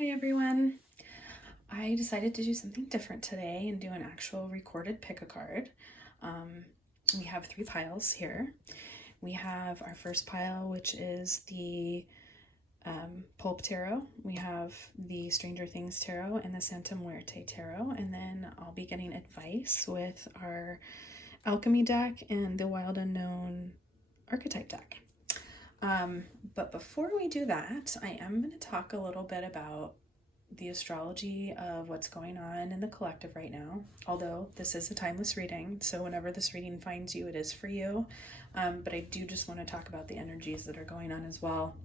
Hi everyone. I decided to do something different today and do an actual recorded pick a card. Um, we have 3 piles here. We have our first pile, which is the Pulp Tarot. We have the Stranger Things Tarot and the Santa Muerte Tarot. And then I'll be getting advice with our Alchemy deck and the Wild Unknown Archetype deck. But before we do that, I am going to talk a little bit about the astrology of what's going on in the collective right now. Although this is a timeless reading, so whenever this reading finds you, it is for you. But I do just want to talk about the energies that are going on as well.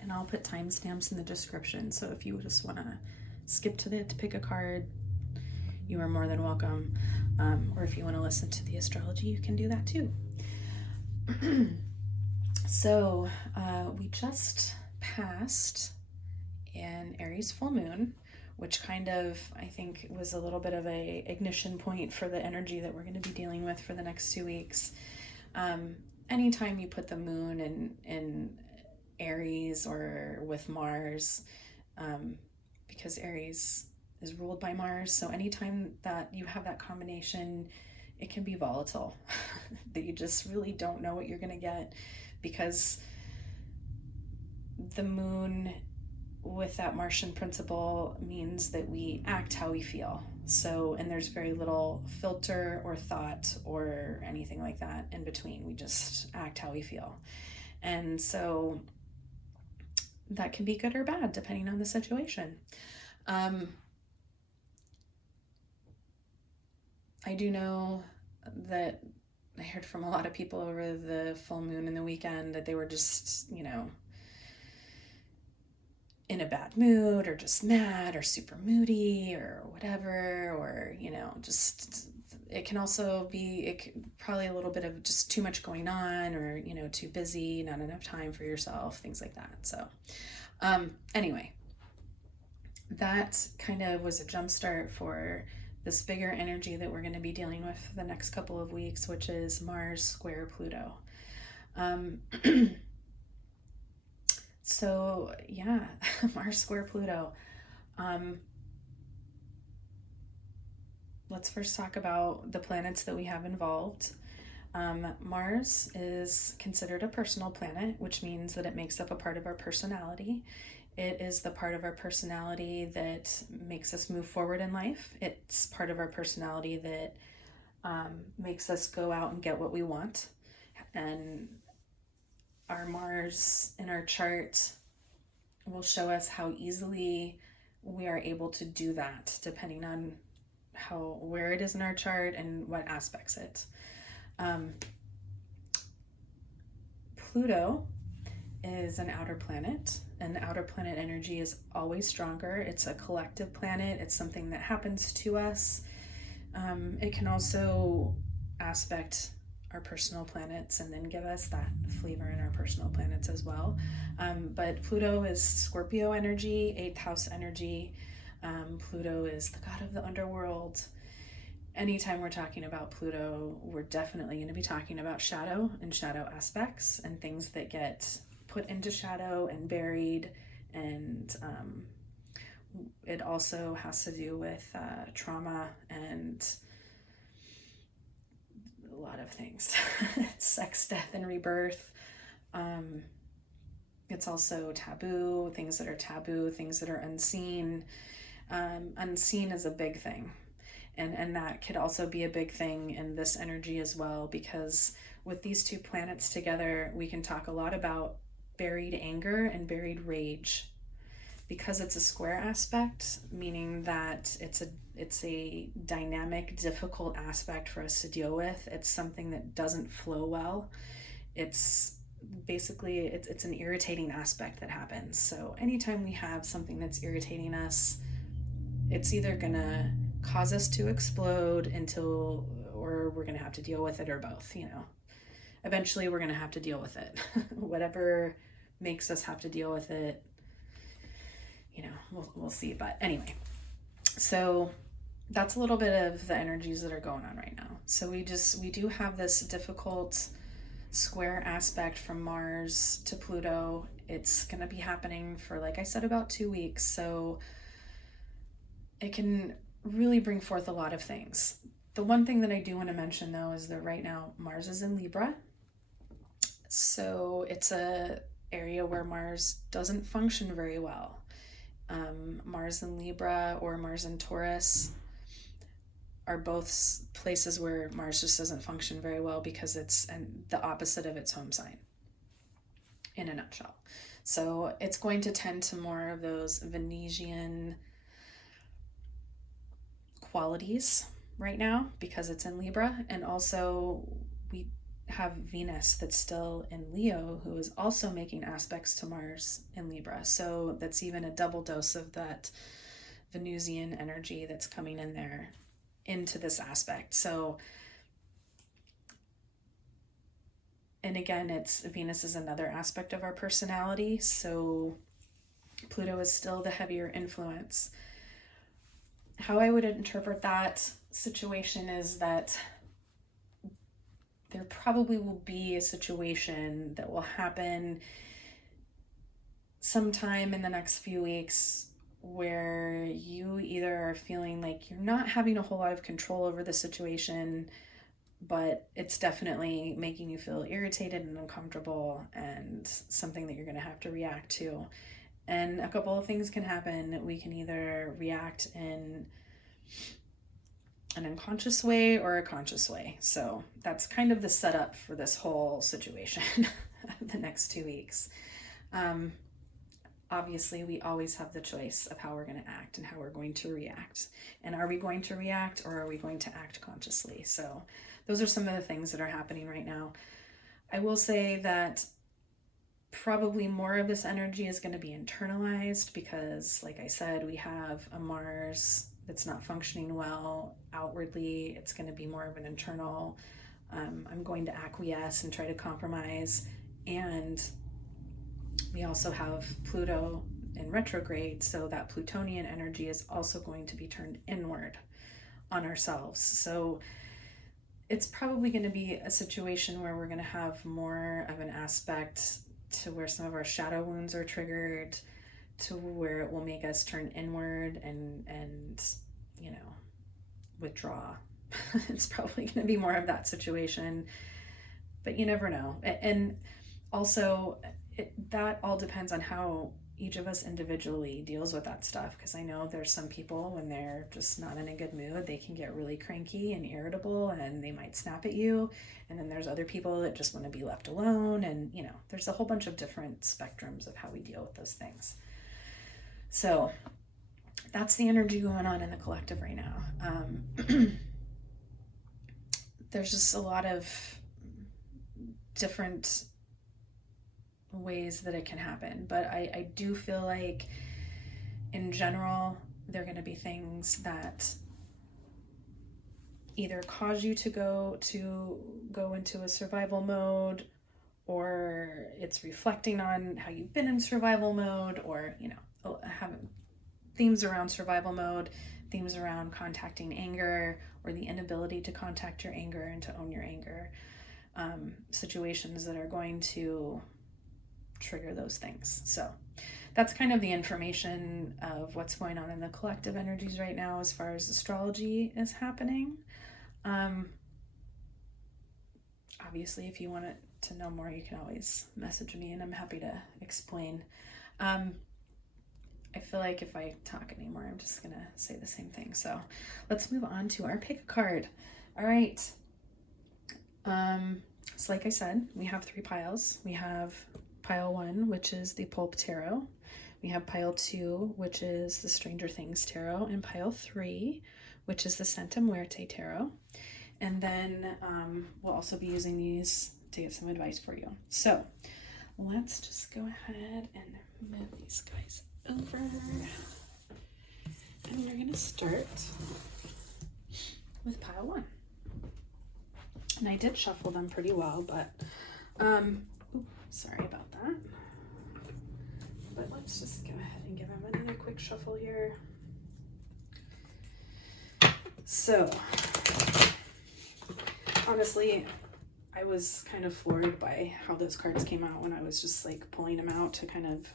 And I'll put timestamps in the description, so if you just want to skip to pick a card, you are more than welcome. Or if you want to listen to the astrology, you can do that too. So we just passed an Aries full moon, which kind of, I think, was a little bit of a ignition point for the energy that we're going to be dealing with for the next 2 weeks. Anytime you put the moon in Aries or with Mars, because Aries is ruled by Mars, so anytime that you have that combination, it can be volatile. That you just really don't know what you're going to get, because the moon with that Martian principle means that we act how we feel. So, and there's very little filter or thought or anything like that in between. We just act how we feel. And so that can be good or bad depending on the situation. I do know that I heard from a lot of people over the full moon and the weekend that they were just, in a bad mood or just mad or super moody or whatever, or just, it can also be probably a little bit of just too much going on, or too busy, not enough time for yourself, things like that. So anyway, that kind of was a jump start for this bigger energy that we're going to be dealing with for the next couple of weeks, which is Mars square Pluto. So yeah, Mars square Pluto. Let's first talk about the planets that we have involved. Mars is considered a personal planet, which means that it makes up a part of our personality. It is the part of our personality that makes us move forward in life. It's part of our personality that makes us go out and get what we want. And our Mars in our chart will show us how easily we are able to do that, depending on where it is in our chart and what aspects it. Pluto is an outer planet, and the outer planet energy is always stronger. It's a collective planet. It's something that happens to us. It can also aspect our personal planets and then give us that flavor in our personal planets as well. But Pluto is Scorpio energy, 8th house energy. Pluto is the god of the underworld. Anytime we're talking about Pluto, we're definitely going to be talking about shadow and shadow aspects and things that get put into shadow and buried. And it also has to do with trauma and a lot of things. Sex, death, and rebirth. It's also taboo, things that are taboo, things that are unseen. Unseen is a big thing. And that could also be a big thing in this energy as well, because with these 2 planets together, we can talk a lot about buried anger and buried rage, because it's a square aspect, meaning that it's a dynamic, difficult aspect for us to deal with. It's something that doesn't flow well. It's basically, it's an irritating aspect that happens. So anytime we have something that's irritating us, it's either gonna cause us to explode or we're gonna have to deal with it, or both. Eventually we're gonna have to deal with it. Whatever makes us have to deal with it, we'll see. But anyway, so that's a little bit of the energies that are going on right now. So we do have this difficult square aspect from Mars to Pluto. It's going to be happening for, like I said, about 2 weeks. So it can really bring forth a lot of things. The one thing that I do want to mention, though, is that right now Mars is in Libra. So it's a area where Mars doesn't function very well. Mars in Libra or Mars in Taurus are both places where Mars just doesn't function very well because it's the opposite of its home sign, in a nutshell. So it's going to tend to more of those Venusian qualities right now because it's in Libra. And also we have Venus that's still in Leo, who is also making aspects to Mars in Libra. So that's even a double dose of that Venusian energy that's coming in there into this aspect. So, and again, Venus is another aspect of our personality. So Pluto is still the heavier influence. How I would interpret that situation is that there probably will be a situation that will happen sometime in the next few weeks where you either are feeling like you're not having a whole lot of control over the situation, but it's definitely making you feel irritated and uncomfortable and something that you're going to have to react to. And a couple of things can happen. We can either react in an unconscious way or a conscious way. So that's kind of the setup for this whole situation the next 2 weeks. Obviously, we always have the choice of how we're going to act and how we're going to react. And are we going to react or are we going to act consciously? So those are some of the things that are happening right now. I will say that probably more of this energy is going to be internalized because, like I said, we have a Mars that's not functioning well outwardly. It's going to be more of an internal, I'm going to acquiesce and try to compromise. And we also have Pluto in retrograde, so that Plutonian energy is also going to be turned inward on ourselves. So it's probably going to be a situation where we're going to have more of an aspect to where some of our shadow wounds are triggered, to where it will make us turn inward and you know, withdraw. It's probably going to be more of that situation, but you never know. And also, that all depends on how each of us individually deals with that stuff, because I know there's some people, when they're just not in a good mood, they can get really cranky and irritable and they might snap at you. And then there's other people that just want to be left alone, and you know, there's a whole bunch of different spectrums of how we deal with those things. So that's the energy going on in the collective right now. There's just a lot of different ways that it can happen, but I do feel like in general there are going to be things that either cause you to go into a survival mode, or it's reflecting on how you've been in survival mode, or you know, having themes around survival mode, themes around contacting anger or the inability to contact your anger and to own your anger, situations that are going to trigger those things. So that's kind of the information of what's going on in the collective energies right now as far as astrology is happening. Obviously, if you want to know more, you can always message me and I'm happy to explain. I feel like if I talk anymore, I'm just gonna say the same thing. So let's move on to our pick a card. All right. So like I said, we have 3 piles. We have pile 1, which is the Pulp Tarot. We have pile 2, which is the Stranger Things Tarot, and pile 3, which is the Santa Muerte Tarot. And then we'll also be using these to get some advice for you. So let's just go ahead and move these guys over. And we're gonna start with pile 1. And I did shuffle them pretty well, but sorry about that. But let's just go ahead and give them another quick shuffle here. So honestly, I was kind of floored by how those cards came out when I was just like pulling them out to kind of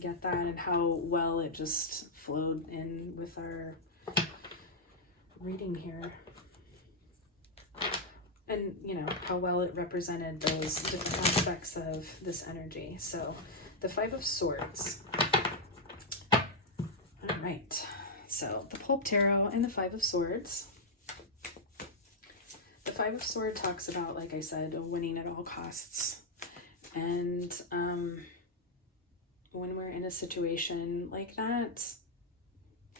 get that, and how well it just flowed in with our reading here. And, you know, how well it represented those different aspects of this energy. So, the Five of Swords. All right. So, the Pulp Tarot and the Five of Swords. The Five of Swords talks about, like I said, winning at all costs. And when we're in a situation like that,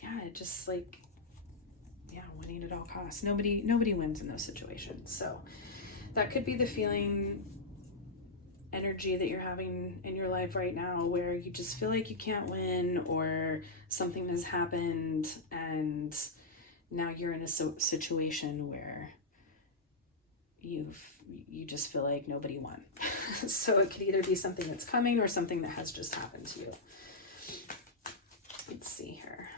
yeah, it just like, yeah, winning at all costs. Nobody wins in those situations. So that could be the feeling, energy that you're having in your life right now, where you just feel like you can't win, or something has happened and now you're in a situation where you just feel like nobody won. So it could either be something that's coming or something that has just happened to you. Let's see here.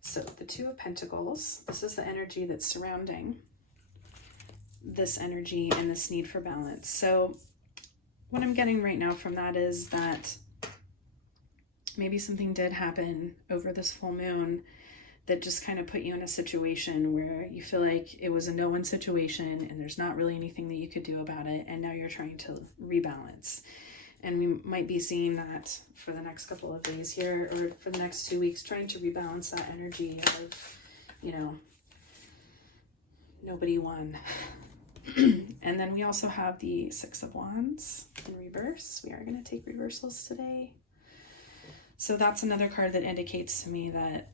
So the Two of Pentacles, this is the energy that's surrounding this energy and this need for balance. So what I'm getting right now from that is that maybe something did happen over this full moon that just kind of put you in a situation where you feel like it was a no-win situation and there's not really anything that you could do about it, and now you're trying to rebalance. And we might be seeing that for the next couple of days here, or for the next 2 weeks, trying to rebalance that energy of, you know, nobody won. And then we also have the Six of Wands in reverse. We are going to take reversals today. So that's another card that indicates to me that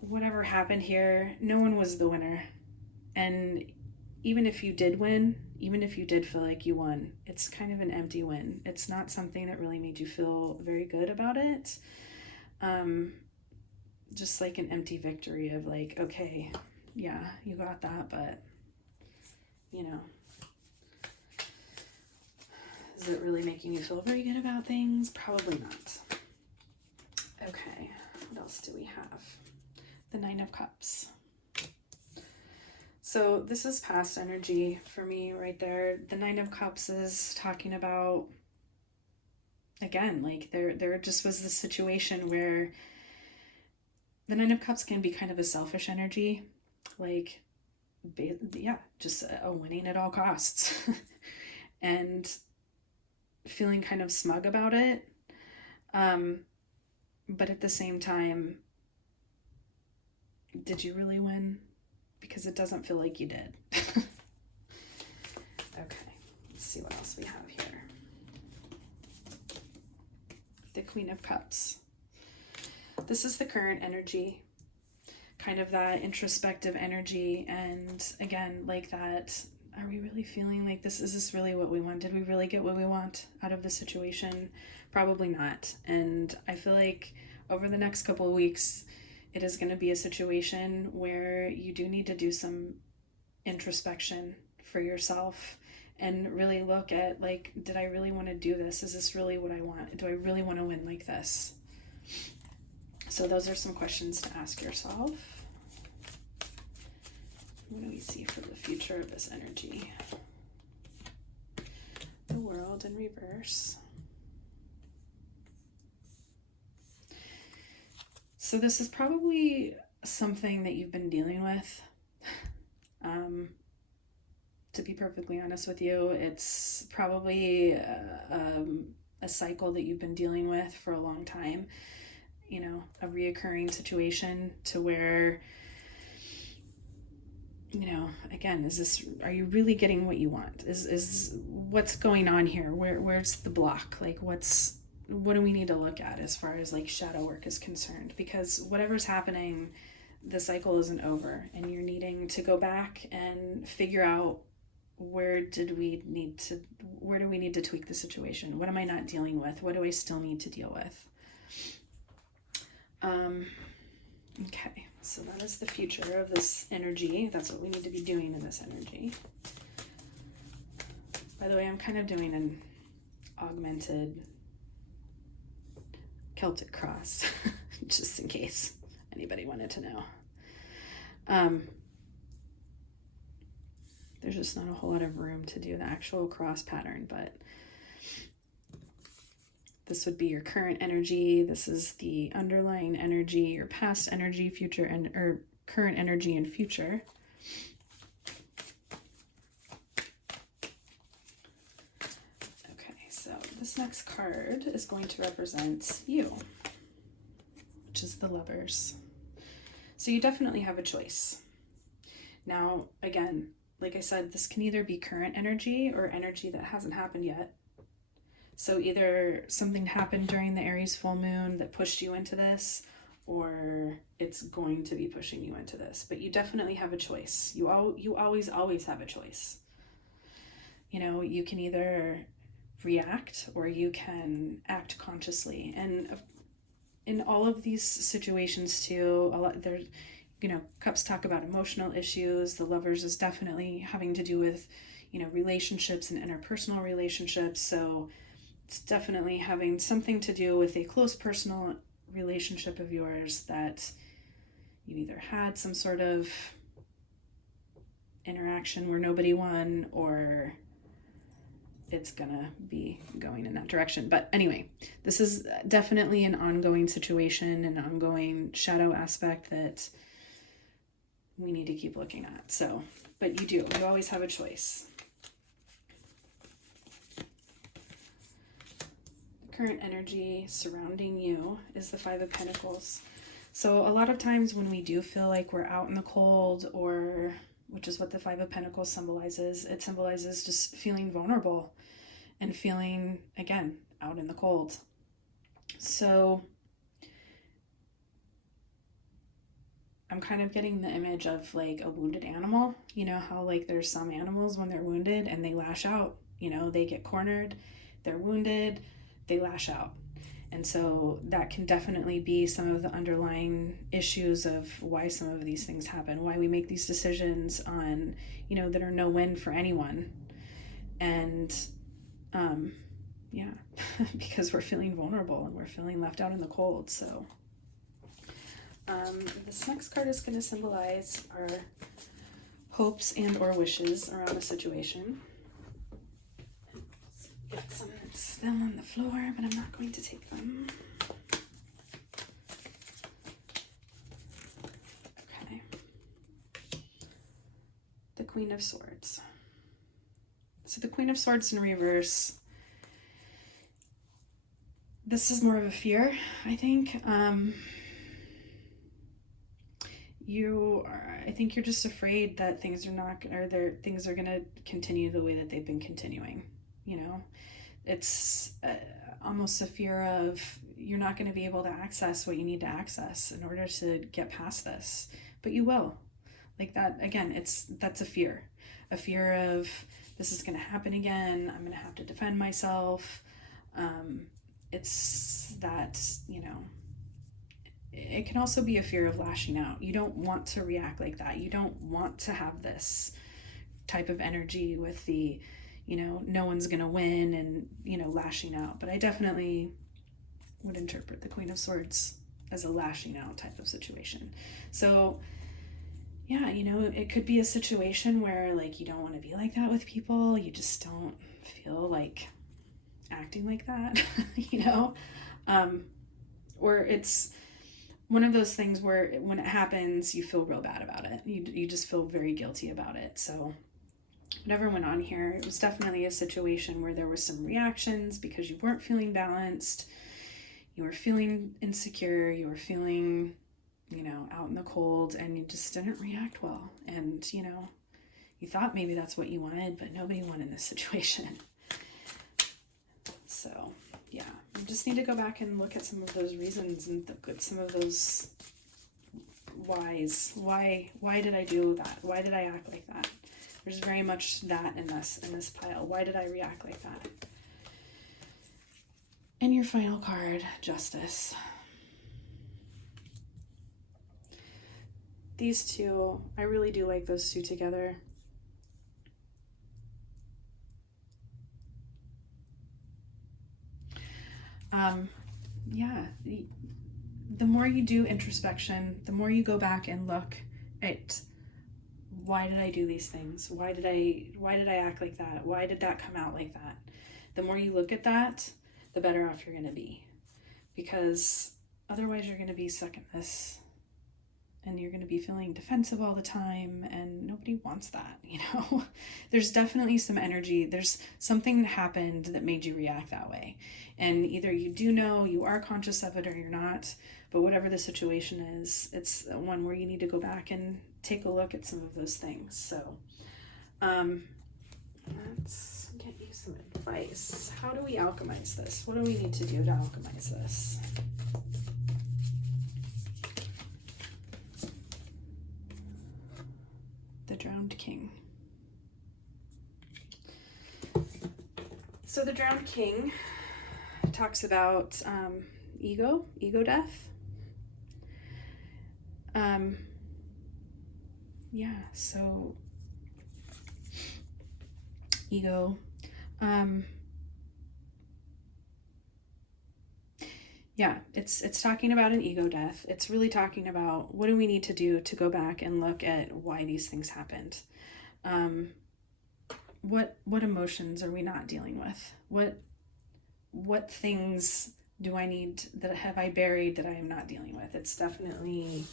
whatever happened here, no one was the winner. And even if you did win, even if you did feel like you won, it's kind of an empty win. It's not something that really made you feel very good about it. Just like an empty victory of like, okay, yeah, you got that, but, you know, is it really making you feel very good about things? Probably not. Okay, what else do we have? The Nine of Cups. So this is past energy for me right there. The Nine of Cups is talking about, again, like there just was this situation where the Nine of Cups can be kind of a selfish energy. Like, yeah, just a winning at all costs. And feeling kind of smug about it. But at the same time, did you really win? Because it doesn't feel like you did. Okay, let's see what else we have here. The Queen of Cups. This is the current energy, kind of that introspective energy. And again, like that, are we really feeling like this? Is this really what we want? Did we really get what we want out of the situation? Probably not. And I feel like over the next couple of weeks, it is going to be a situation where you do need to do some introspection for yourself and really look at, like, did I really want to do this? Is this really what I want? Do I really want to win like this? So those are some questions to ask yourself. What do we see for the future of this energy? The World in reverse. So this is probably something that you've been dealing with. To be perfectly honest with you, it's probably a cycle that you've been dealing with for a long time. You know, a reoccurring situation to where, you know, again, are you really getting what you want? Is what's going on here? Where's the block? Like, what do we need to look at as far as like shadow work is concerned? Because whatever's happening, the cycle isn't over, and you're needing to go back and figure out where do we need to tweak the situation? What am I not dealing with? What do I still need to deal with? Okay, so that is the future of this energy. That's what we need to be doing in this energy. By the way, I'm kind of doing an augmented Celtic cross, just in case anybody wanted to know. There's just not a whole lot of room to do the actual cross pattern, but this would be your current energy. This is the underlying energy, your past energy, future or current energy and future. Okay, so this next card is going to represent you, which is the Lovers. So you definitely have a choice. Now, again, like I said, this can either be current energy or energy that hasn't happened yet. So either something happened during the Aries full moon that pushed you into this, or it's going to be pushing you into this. But you definitely have a choice. You always have a choice. You know, you can either react or you can act consciously. And in all of these situations too, there's, you know, Cups talk about emotional issues. The Lovers is definitely having to do with, you know, relationships and interpersonal relationships. So it's definitely having something to do with a close personal relationship of yours that you either had some sort of interaction where nobody won, or it's gonna be going in that direction. But anyway, this is definitely an ongoing situation, an ongoing shadow aspect that we need to keep looking at. So, but you always have a choice. The current energy surrounding you is the Five of Pentacles. So a lot of times when we do feel like we're out in the cold, or which is what the Five of Pentacles symbolizes, it symbolizes just feeling vulnerable and feeling, again, out in the cold. So I'm kind of getting the image of like a wounded animal. You know how like there's some animals when they're wounded and they lash out, you know, they get cornered, they're wounded, they lash out. And so that can definitely be some of the underlying issues of why some of these things happen, why we make these decisions on, you know, that are no win for anyone. And yeah, because we're feeling vulnerable and we're feeling left out in the cold. So this next card is going to symbolize our hopes and or wishes around a situation. Get some that's them on the floor, but I'm not going to take them. Okay. The Queen of Swords. So the Queen of Swords in reverse. This is more of a fear, I think. I think you're just afraid that things are going to continue the way that they've been continuing. You know, it's almost a fear of you're not going to be able to access what you need to access in order to get past this, but you will. Like that, again, that's a fear of this is going to happen again. I'm going to have to defend myself. It's that, you know, it can also be a fear of lashing out. You don't want to react like that. You don't want to have this type of energy with the, you know, no one's going to win and, you know, lashing out. But I definitely would interpret the Queen of Swords as a lashing out type of situation. So yeah, you know, it could be a situation where like you don't want to be like that with people. You just don't feel like acting like that, you know, or it's one of those things where when it happens, you feel real bad about it. You just feel very guilty about it. So whatever went on here, it was definitely a situation where there were some reactions because you weren't feeling balanced. You were feeling insecure. You were feeling, you know, out in the cold, and you just didn't react well. And, you know, you thought maybe that's what you wanted, but nobody won in this situation. So yeah, you just need to go back and look at some of those reasons and look at some of those whys. Why did I do that? Why did I act like that? There's very much that in this pile. Why did I react like that? And your final card, Justice. These two, I really do like those two together. Yeah, the more you do introspection, the more you go back and look why did I do these things? Why did I act like that? Why did that come out like that? The more you look at that, the better off you're going to be, because otherwise you're going to be stuck in this and you're going to be feeling defensive all the time, and nobody wants that, you know. There's definitely some energy. There's something that happened that made you react that way. And either you do know, you are conscious of it, or you're not. But whatever the situation is, it's one where you need to go back and take a look at some of those things. So let's get you some advice. How do we alchemize this? What do we need to do to alchemize this? The Drowned King. So the Drowned King talks about ego death. Yeah, so ego. Yeah, it's talking about an ego death. It's really talking about what do we need to do to go back and look at why these things happened. What emotions are we not dealing with? What things do I need, that have I buried that I am not dealing with? It's definitely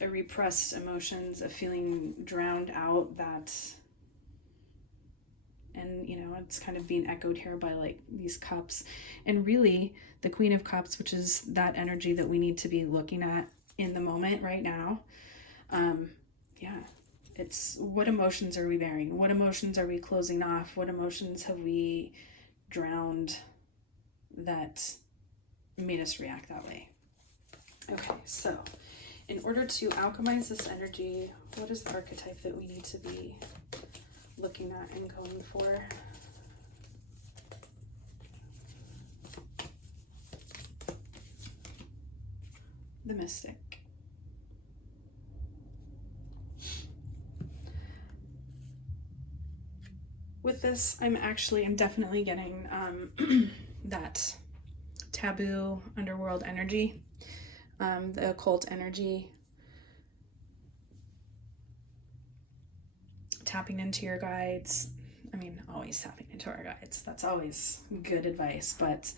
a repressed emotions of feeling drowned out, that, and you know, it's kind of being echoed here by like these cups, and really the Queen of Cups, which is that energy that we need to be looking at in the moment right now. Yeah, it's what emotions are we bearing? What emotions are we closing off? What emotions have we drowned that made us react that way? Okay, so in order to alchemize this energy, what is the archetype that we need to be looking at and going for? The Mystic. With this, I'm definitely getting that taboo underworld energy, the occult energy, tapping into your guides. I mean, always tapping into our guides. That's always good advice, but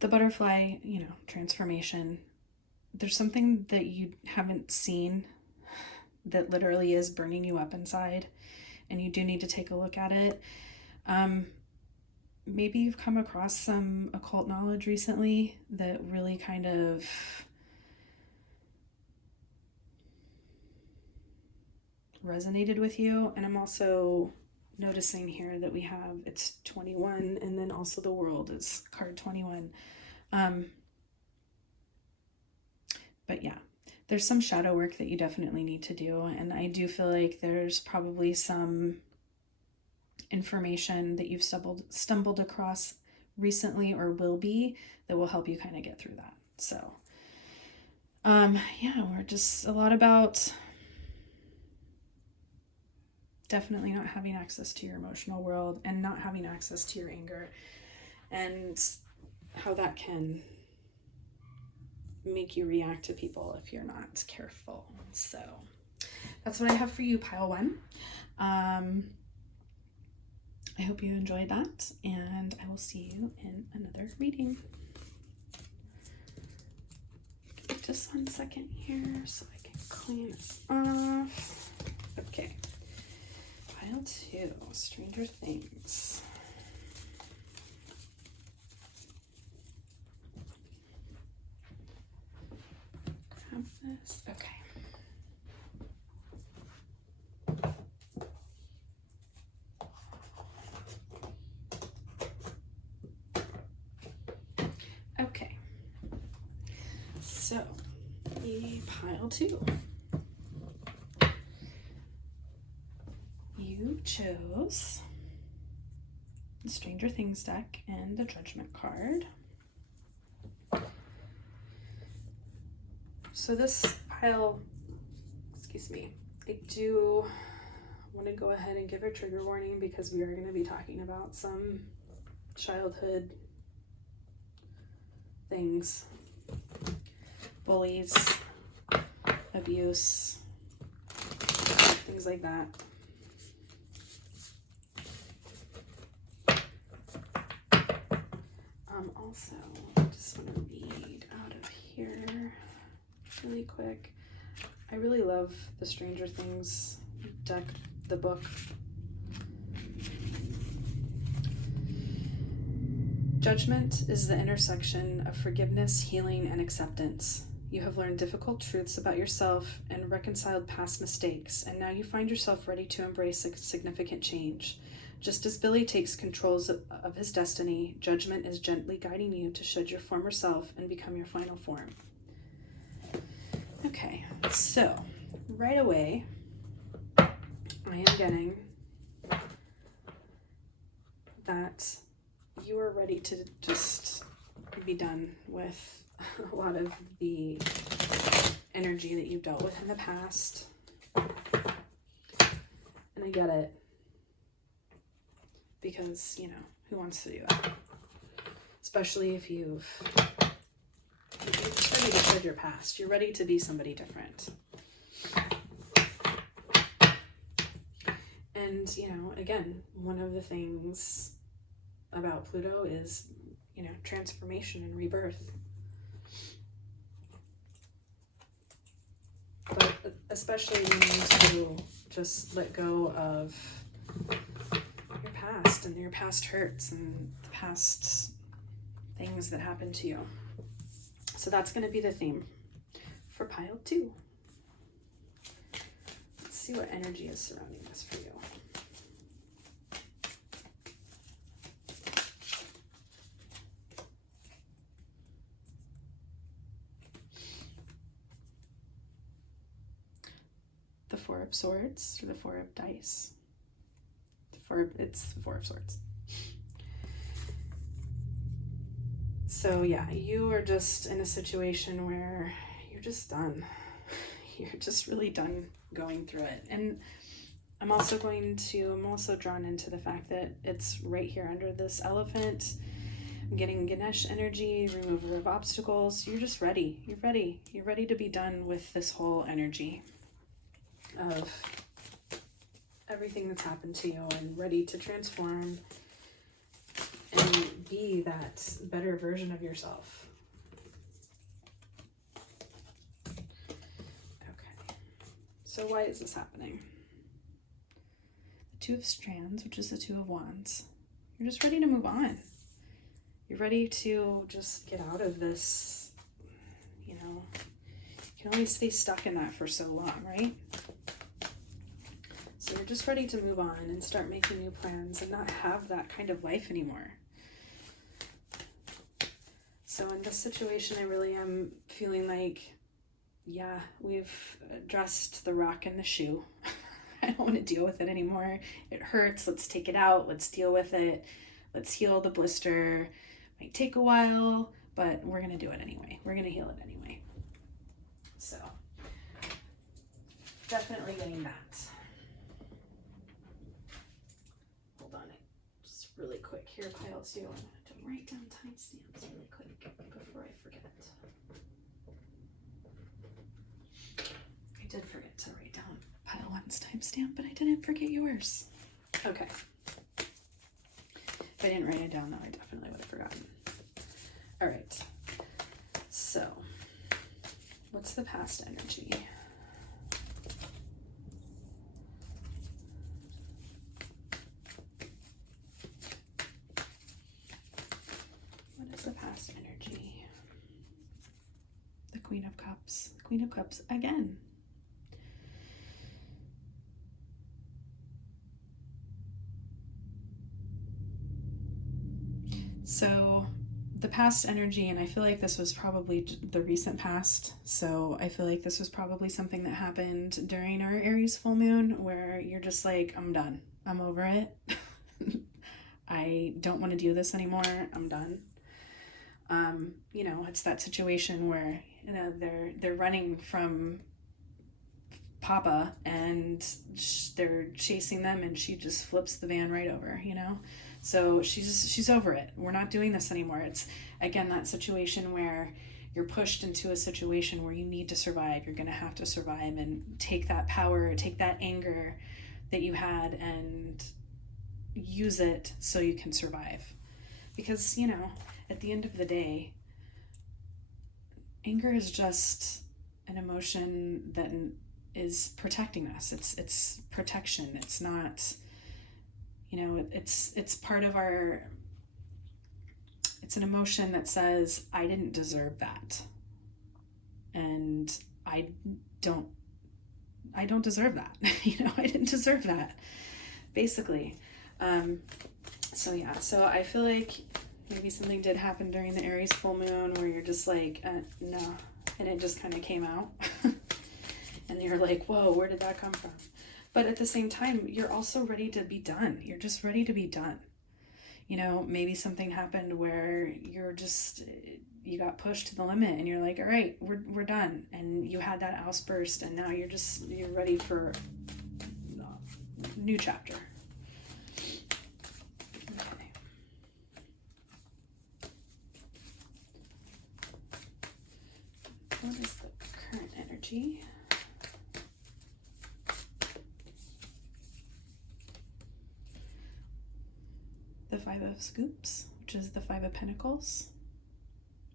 the butterfly, you know, transformation. There's something that you haven't seen that literally is burning you up inside, and you do need to take a look at it. Maybe you've come across some occult knowledge recently that really kind of resonated with you. And I'm also noticing here that we have, it's 21, and then also the World is card 21. But yeah, there's some shadow work that you definitely need to do. And I do feel like there's probably some information that you've stumbled across recently, or will be, that will help you kind of get through that. So, yeah, we're just a lot about definitely not having access to your emotional world, and not having access to your anger, and how that can make you react to people if you're not careful. So that's what I have for you, pile 1. I hope you enjoyed that, and I will see you in another reading. Just 1 second here so I can clean this off. Okay, pile 2, Stranger Things. Grab this. Okay. Okay. So, pile 2. You chose the Stranger Things deck and the Judgment card. So this pile, excuse me, I do want to go ahead and give a trigger warning, because we are going to be talking about some childhood things. Bullies, abuse, things like that. Also, I just want to read out of here really quick. I really love the Stranger Things deck, the book. Judgment is the intersection of forgiveness, healing, and acceptance. You have learned difficult truths about yourself and reconciled past mistakes, and now you find yourself ready to embrace a significant change. Just as Billy takes control of his destiny, judgment is gently guiding you to shed your former self and become your final form. Okay, so right away, I am getting that you are ready to just be done with a lot of the energy that you've dealt with in the past. And I get it. Because, you know, who wants to do that? Especially if you're just ready to shed your past. You're ready to be somebody different. And, you know, again, one of the things about Pluto is, you know, transformation and rebirth. But especially you need to just let go of your past and your past hurts and the past things that happened to you. So that's going to be the theme for pile 2. Let's see what energy is surrounding this for you. The 4 of Swords or the 4 of Dice. It's the 4 of Swords. So yeah, you are just in a situation where you're just done. You're just really done going through it. And I'm also drawn into the fact that it's right here under this elephant. I'm getting Ganesh energy, remover of obstacles. You're just ready. You're ready. You're ready to be done with this whole energy of everything that's happened to you and ready to transform and be that better version of yourself. Okay, so why is this happening? The 2 of Strands, which is the 2 of Wands. You're just ready to move on. You're ready to just get out of this, you know, you can only stay stuck in that for so long, right? So you're just ready to move on and start making new plans and not have that kind of life anymore. So in this situation, I really am feeling like, yeah, we've addressed the rock in the shoe. I don't want to deal with it anymore. It hurts. Let's take it out. Let's deal with it. Let's heal the blister. Might take a while, but we're going to do it anyway. We're going to heal it anyway. So definitely getting that. Really quick here, pile 2. I'm going to write down timestamps really quick before I forget. I did forget to write down pile 1's timestamp, but I didn't forget yours. Okay. If I didn't write it down, though, I definitely would have forgotten. All right. So, what's the past energy? The past energy. The Queen of Cups. Queen of Cups again. So the past energy, and I feel like this was probably the recent past, so I feel like this was probably something that happened during our Aries full moon where you're just like, I'm done. I'm over it. I don't want to do this anymore. I'm done. You know, it's that situation where, you know, they're running from Papa and they're chasing them and she just flips the van right over, you know? So she's over it. We're not doing this anymore. It's, again, that situation where you're pushed into a situation where you need to survive. You're going to have to survive and take that power, take that anger that you had and use it so you can survive. Because, you know, at the end of the day, anger is just an emotion that is protecting us. It's protection. It's not, you know, it's part of our, it's an emotion that says, I didn't deserve that. And I don't deserve that. You know, I didn't deserve that, basically. So yeah, so I feel like maybe something did happen during the Aries full moon where you're just like, no, and it just kind of came out. And you're like, whoa, where did that come from? But at the same time, you're also ready to be done. You're just ready to be done. You know, maybe something happened where you got pushed to the limit and you're like, all right, we're done. And you had that outburst and now you're ready for a new chapter. Okay. What is the current energy? The Five of Scoops, which is the Five of Pentacles,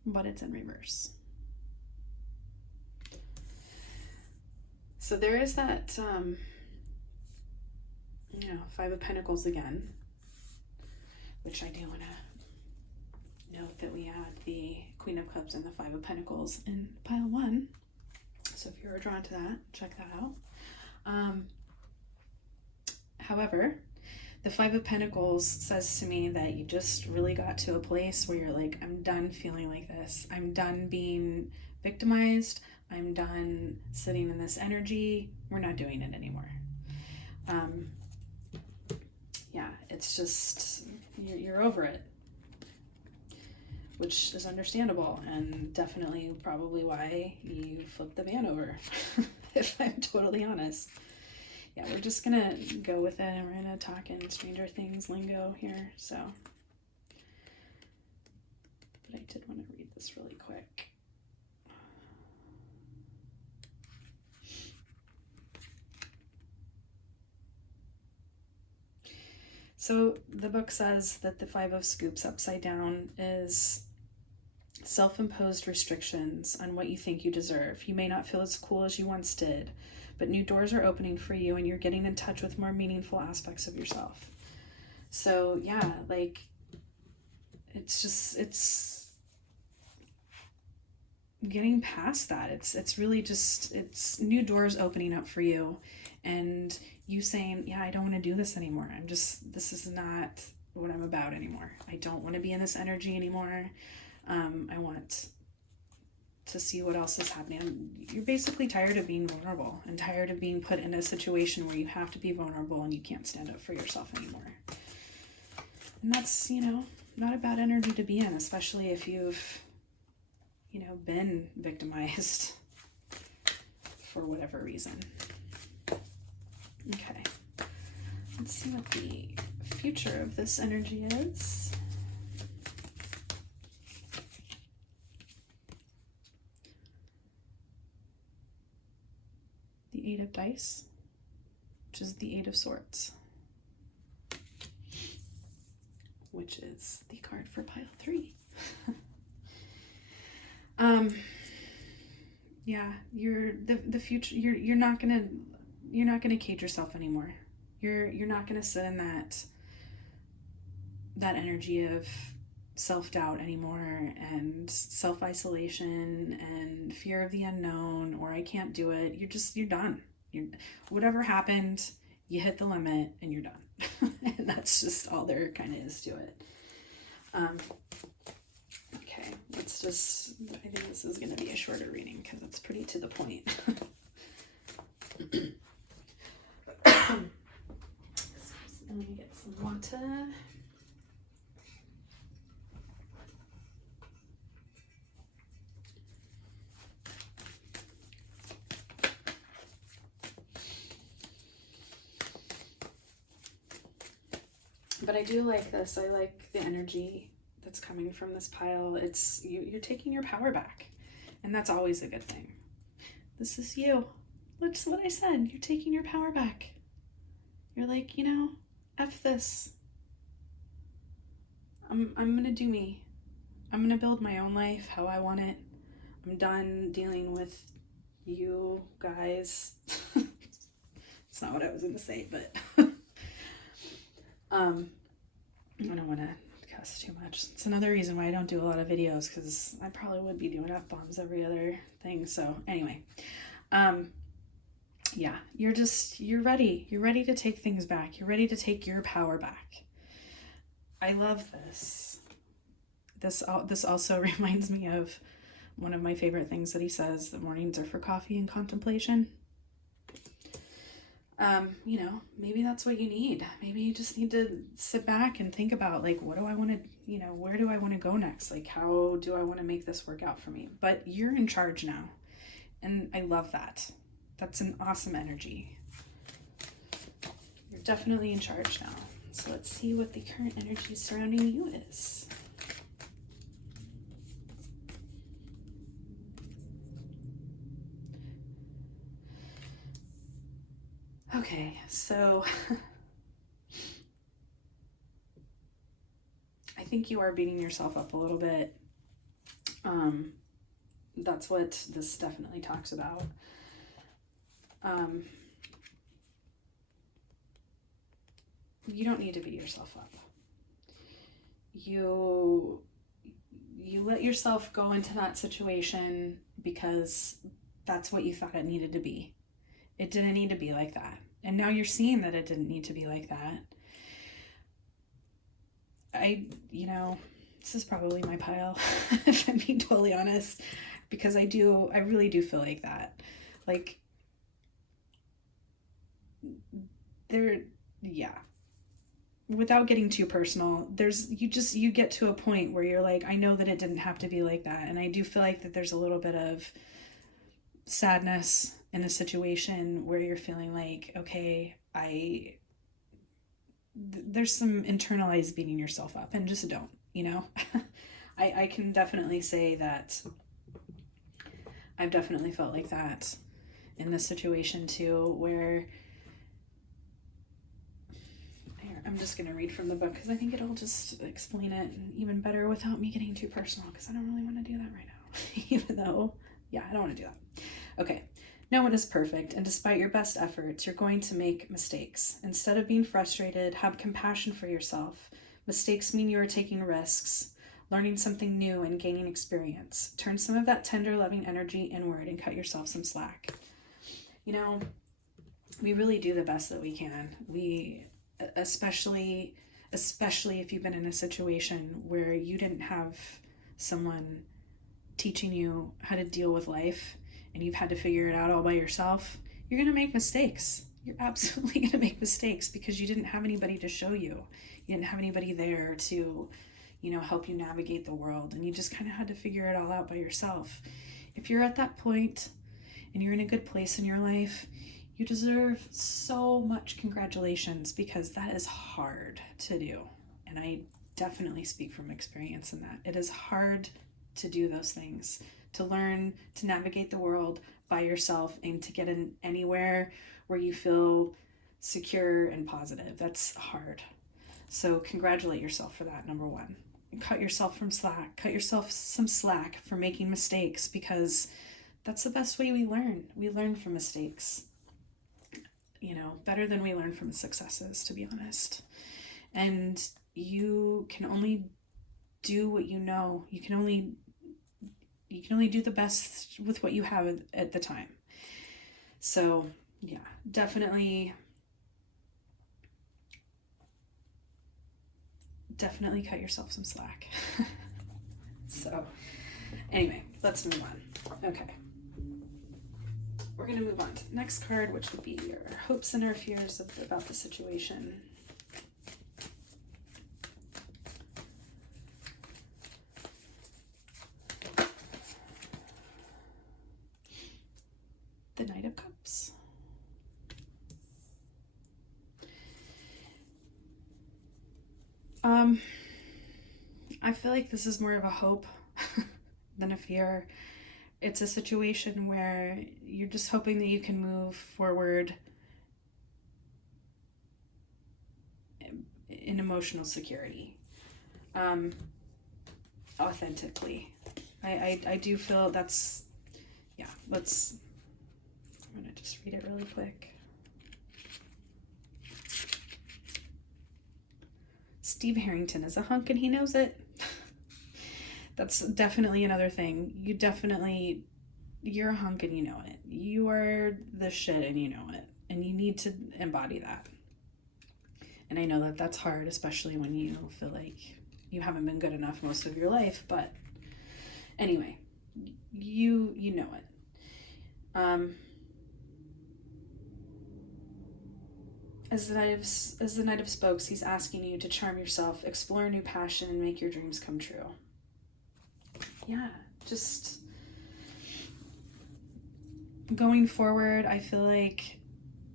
but it's in reverse. So there is that, you know, Five of Pentacles again, which I do want to note that we had the Queen of Cups and the Five of Pentacles in pile 1. So if you're drawn to that, check that out. However, the Five of Pentacles says to me that you just really got to a place where you're like, I'm done feeling like this. I'm done being victimized. I'm done sitting in this energy. We're not doing it anymore. Yeah, it's just, you're over it, which is understandable and definitely probably why you flipped the van over, if I'm totally honest. Yeah, we're just gonna go with it and we're gonna talk in Stranger Things lingo here, so. But I did want to read this really quick. So the book says that the Five of Scoops upside down is self-imposed restrictions on what you think you deserve. You may not feel as cool as you once did, but new doors are opening for you and you're getting in touch with more meaningful aspects of yourself. So yeah, like, it's getting past that. It's really just, it's new doors opening up for you and you saying, yeah, I don't want to do this anymore. This is not what I'm about anymore. I don't want to be in this energy anymore. I want to see what else is happening. You're basically tired of being vulnerable and tired of being put in a situation where you have to be vulnerable and you can't stand up for yourself anymore. And that's, you know, not a bad energy to be in, especially if you've, you know, been victimized for whatever reason. Okay, let's see what the future of this energy is. The Eight of Dice, which is the Eight of Swords, which is the card for pile 3. Yeah, you're the future. You're not gonna cage yourself anymore. You're not gonna sit in that energy of self-doubt anymore and self-isolation and fear of the unknown, or I can't do it. You're done. Whatever happened, you hit the limit and you're done. And that's just all there kind of is to it. Okay, let's just, I think this is going to be a shorter reading because it's pretty to the point. Let me get some water. But I do like this. I like the energy that's coming from this pile. It's you're taking your power back, and that's always a good thing. This is you. That's what I said. You're taking your power back. You're like, you know, F this. I'm gonna do me. I'm gonna build my own life how I want it. I'm done dealing with you guys. It's not what I was gonna say, but I don't want to cuss too much. It's another reason why I don't do a lot of videos, because I probably would be doing F-bombs every other thing. So anyway, yeah, you're ready. You're ready to take things back. You're ready to take your power back. I love this. This also reminds me of one of my favorite things that he says: the mornings are for coffee and contemplation. You know, maybe that's what you need. Maybe you just need to sit back and think about, like, what do I want to, you know, where do I want to go next? Like, how do I want to make this work out for me? But you're in charge now. And I love that. That's an awesome energy. You're definitely in charge now. So let's see what the current energy surrounding you is. Okay, so I think you are beating yourself up a little bit. That's what this definitely talks about. You don't need to beat yourself up. You let yourself go into that situation because that's what you thought it needed to be. It didn't need to be like that. And now you're seeing that it didn't need to be like that. You know, this is probably my pile, if I'm being totally honest, because I really do feel like that. Like, yeah. Without getting too personal, you get to a point where you're like, I know that it didn't have to be like that. And I do feel like that there's a little bit of sadness in a situation where you're feeling like, okay, there's some internalized beating yourself up, and just don't, you know. I can definitely say that I've definitely felt like that in this situation too, where I'm just going to read from the book because I think it'll just explain it even better without me getting too personal, because I don't really want to do that right now. Even though, yeah, I don't want to do that. Okay. No one is perfect, and despite your best efforts, you're going to make mistakes. Instead of being frustrated, have compassion for yourself. Mistakes mean you are taking risks, learning something new, and gaining experience. Turn some of that tender, loving energy inward and cut yourself some slack. You know, we really do the best that we can. Especially if you've been in a situation where you didn't have someone teaching you how to deal with life, and you've had to figure it out all by yourself, you're going to make mistakes. You're absolutely going to make mistakes because you didn't have anybody to show you. You didn't have anybody there to, you know, help you navigate the world, and you just kind of had to figure it all out by yourself. If you're at that point and you're in a good place in your life, you deserve so much congratulations, because that is hard to do. And I definitely speak from experience in that. It is hard to do those things, to learn to navigate the world by yourself and to get in anywhere where you feel secure and positive. That's hard. So congratulate yourself for that, number one. And cut yourself some slack for making mistakes, because that's the best way we learn. We learn from mistakes. You know, better than we learn from successes, to be honest. And you can only do what you know. You can only do the best with what you have at the time. So yeah, definitely cut yourself some slack. So anyway, let's move on. Okay. We're going to move on to the next card, which would be your hopes and your fears about the situation. The Knight of Cups. I feel like this is more of a hope than a fear. It's a situation where you're just hoping that you can move forward in emotional security, authentically. I do feel that's, yeah, I'm gonna just read it really quick. Steve Harrington is a hunk and he knows it. That's definitely another thing. You're a hunk and you know it. You are the shit and you know it. And you need to embody that. And I know that that's hard, especially when you feel like you haven't been good enough most of your life. But anyway, you know it. As the Knight of Spokes, he's asking you to charm yourself, explore a new passion, and make your dreams come true. Yeah, just going forward, I feel like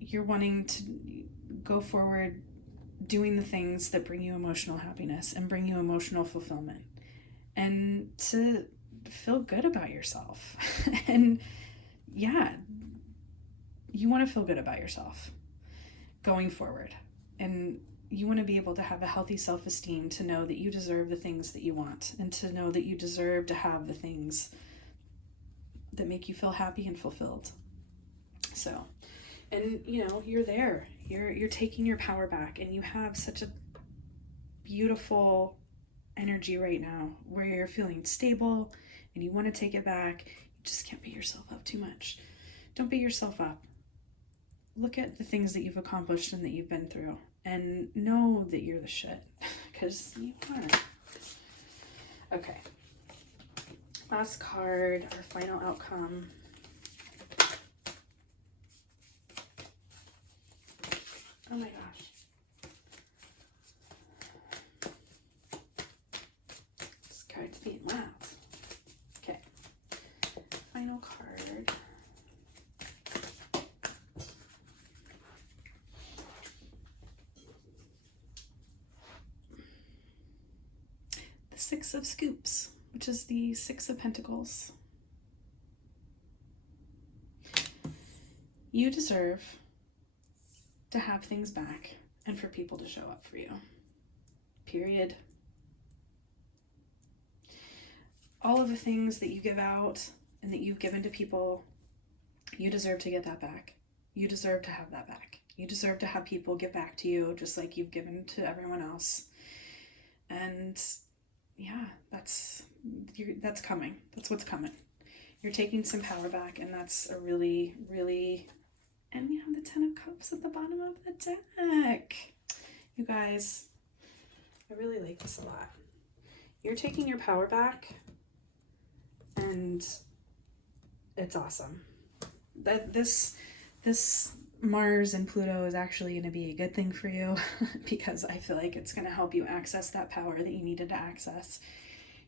you're wanting to go forward doing the things that bring you emotional happiness and bring you emotional fulfillment, and to feel good about yourself. And yeah, you want to feel good about yourself going forward, and you want to be able to have a healthy self-esteem, to know that you deserve the things that you want, and to know that you deserve to have the things that make you feel happy and fulfilled. So, and you're there, you're taking your power back, and you have such a beautiful energy right now where you're feeling stable and you want to take it back. You just can't beat yourself up too much. Don't beat yourself up. Look at the things that you've accomplished and that you've been through, and know that you're the shit, because you are. Okay. Last card, our final outcome. Oh my gosh. This card's being loud. Okay. Final card. The Six of Scoops, which is the Six of Pentacles. You deserve to have things back and for people to show up for you. Period. All of the things that you give out and that you've given to people, you deserve to get that back. You deserve to have that back. You deserve to have people give back to you just like you've given to everyone else. And yeah, that's coming. That's what's coming. You're taking some power back, and that's a really, really... And we have the Ten of Cups at the bottom of the deck. You guys, I really like this a lot. You're taking your power back, and it's awesome. This Mars and Pluto is actually going to be a good thing for you because I feel like it's going to help you access that power that you needed to access.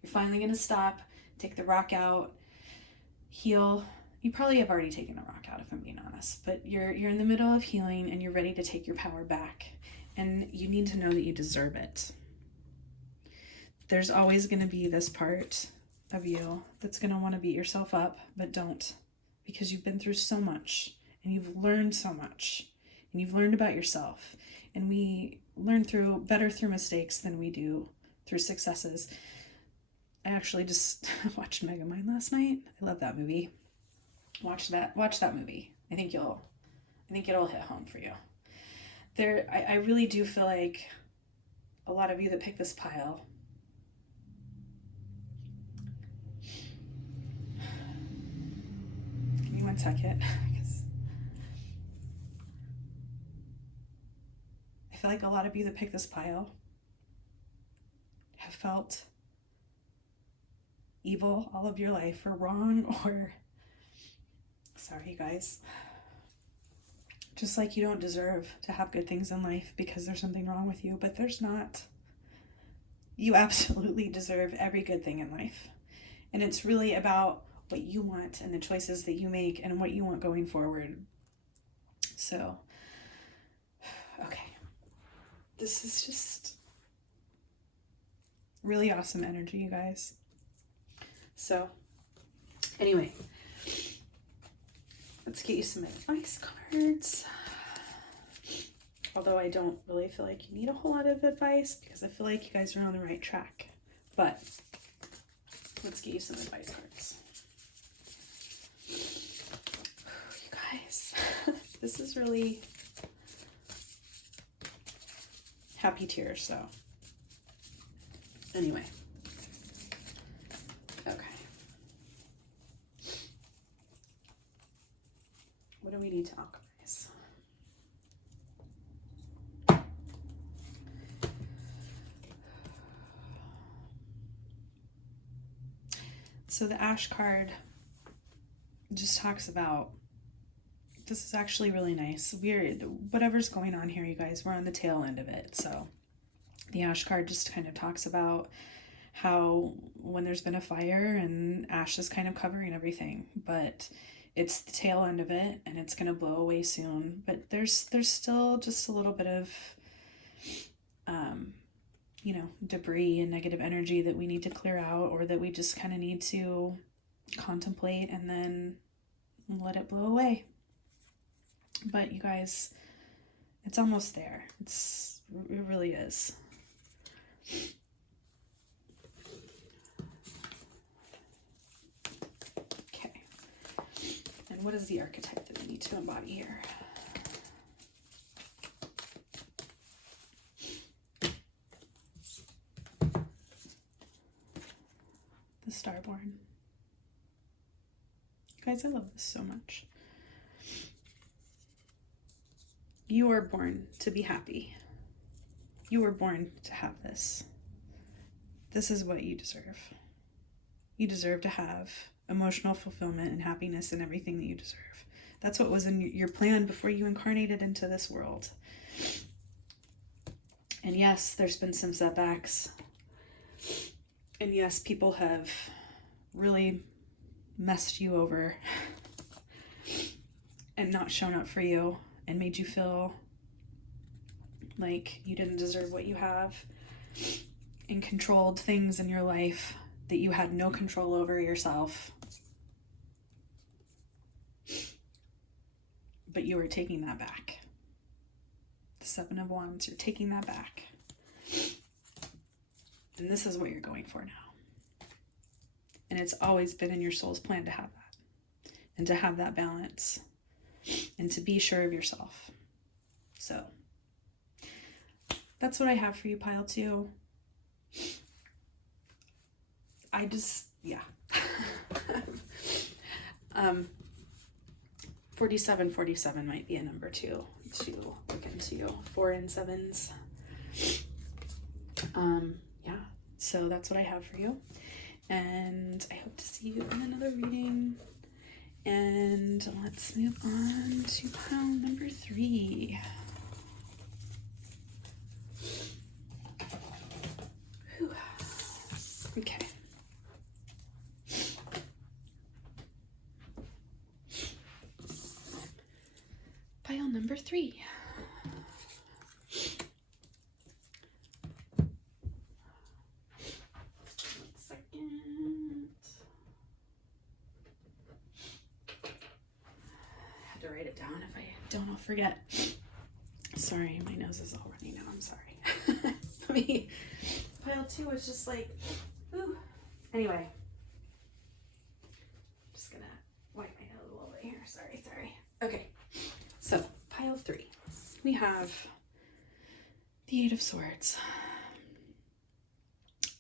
You're finally going to stop, take the rock out, heal. You probably have already taken the rock out, if I'm being honest, but you're in the middle of healing and you're ready to take your power back, and you need to know that you deserve it. There's always going to be this part of you that's going to want to beat yourself up, but don't, because you've been through so much and you've learned so much, and you've learned about yourself, and we learn better through mistakes than we do through successes. I actually just watched Megamind last night. I love that movie. Watch that movie. I think it'll hit home for you. I really do feel like a lot of you that pick this pile, give me 1 second, because I feel like a lot of you that pick this pile have felt evil all of your life, or wrong, or sorry, you guys. Just like you don't deserve to have good things in life because there's something wrong with you, but there's not. You absolutely deserve every good thing in life. And it's really about what you want and the choices that you make and what you want going forward. So, okay. This is just Really awesome energy, you guys. So, anyway, let's get you some advice cards. Although I don't really feel like you need a whole lot of advice because I feel like you guys are on the right track. But let's get you some advice cards. You guys, this is really happy tears, so anyway. Okay. What do we need to alchemize? So the Ash card just talks about, this is actually really nice. Whatever's going on here, you guys, we're on the tail end of it. So the Ash card just kind of talks about how when there's been a fire and ash is kind of covering everything, but it's the tail end of it and it's going to blow away soon. But there's still just a little bit of, you know, debris and negative energy that we need to clear out, or that we just kind of need to contemplate and then let it blow away. But you guys, it's almost there. It really is. Okay. And what is the archetype that we need to embody here? The Starborn. Guys, I love this so much. You were born to be happy. You were born to have this. This is what you deserve. You deserve to have emotional fulfillment and happiness and everything that you deserve. That's what was in your plan before you incarnated into this world. And yes, there's been some setbacks. And yes, people have really messed you over and not shown up for you and made you feel like you didn't deserve what you have, and controlled things in your life that you had no control over yourself. But you were taking that back. The Seven of Wands, you're taking that back. And this is what you're going for now. And it's always been in your soul's plan to have that. And to have that balance. And to be sure of yourself. So, that's what I have for you, Pile 2. Yeah. 47 might be a number to look into. 4 and 7s. Yeah, so that's what I have for you. And I hope to see you in another reading. And let's move on to pile number 3. Whew. Okay. Pile number 3. Write it down. If I don't, I'll forget. Sorry, my nose is all running now. I'm sorry. Pile 2 was just like, ooh. Anyway, just gonna wipe my nose a little bit here. Sorry. Okay, so pile 3, we have the 8 of Swords.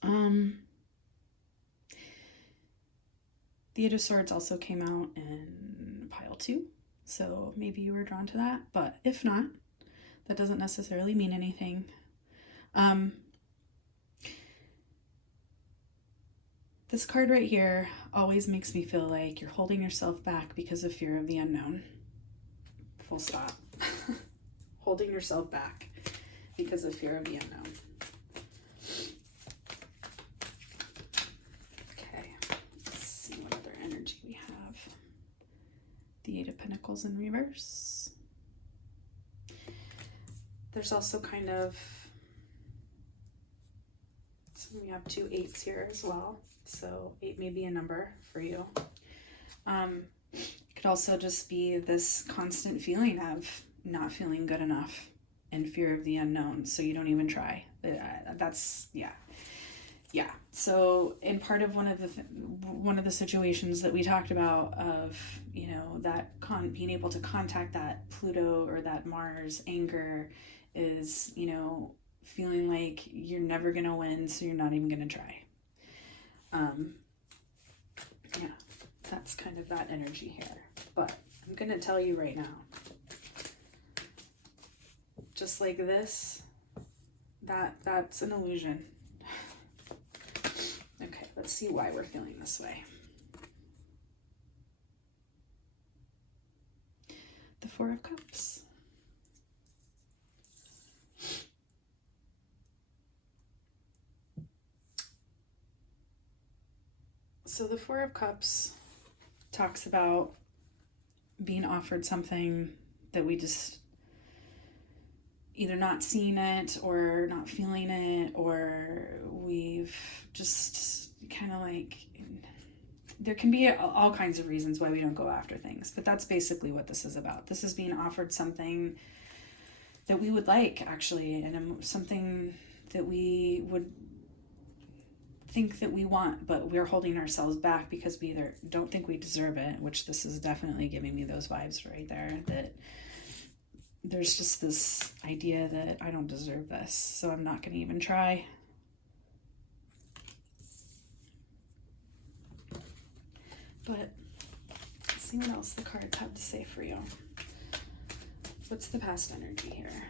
The 8 of Swords also came out in pile 2. So maybe you were drawn to that, but if not, that doesn't necessarily mean anything. This card right here always makes me feel like you're holding yourself back because of fear of the unknown. Full stop. Holding yourself back because of fear of the unknown. Okay, let's see what other energy we have. The 8 of Pentacles in reverse. There's also kind of some We have 2 8s here as well, so 8 may be a number for you. It could also just be this constant feeling of not feeling good enough and fear of the unknown, so you don't even try. That's, yeah. So in part of one of the situations that we talked about of, you know, that being able to contact that Pluto or that Mars anger is, you know, feeling like you're never gonna win, so you're not even gonna try. Yeah, that's kind of that energy here. But I'm gonna tell you right now, just like this, that's an illusion. Okay, let's see why we're feeling this way. The 4 of Cups. So the 4 of Cups talks about being offered something that we just either not seeing it or not feeling it, or we've just kind of like, there can be all kinds of reasons why we don't go after things, but that's basically what this is about. This is being offered something that we would like, actually, and something that we would think that we want, but we're holding ourselves back because we either don't think we deserve it, which this is definitely giving me those vibes right there, that there's just this idea that I don't deserve this, so I'm not going to even try. But let's see what else the cards have to say for you. What's the past energy here?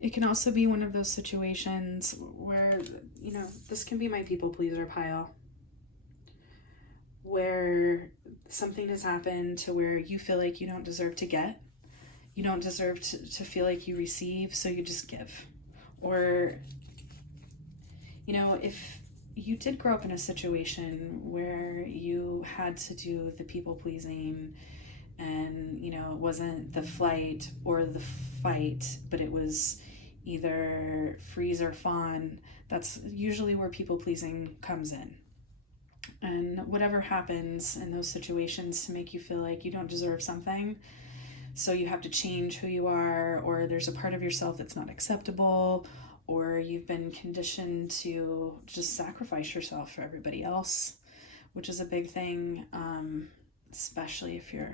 It can also be one of those situations where, you know, this can be my people pleaser pile, where something has happened to where you feel like you don't deserve to get, you don't deserve to feel like you receive, so you just give. Or, you know, if you did grow up in a situation where you had to do the people pleasing and, you know, it wasn't the flight or the fight, but it was either freeze or fawn, that's usually where people pleasing comes in. And whatever happens in those situations to make you feel like you don't deserve something, so you have to change who you are, or there's a part of yourself that's not acceptable, or you've been conditioned to just sacrifice yourself for everybody else, which is a big thing, especially if you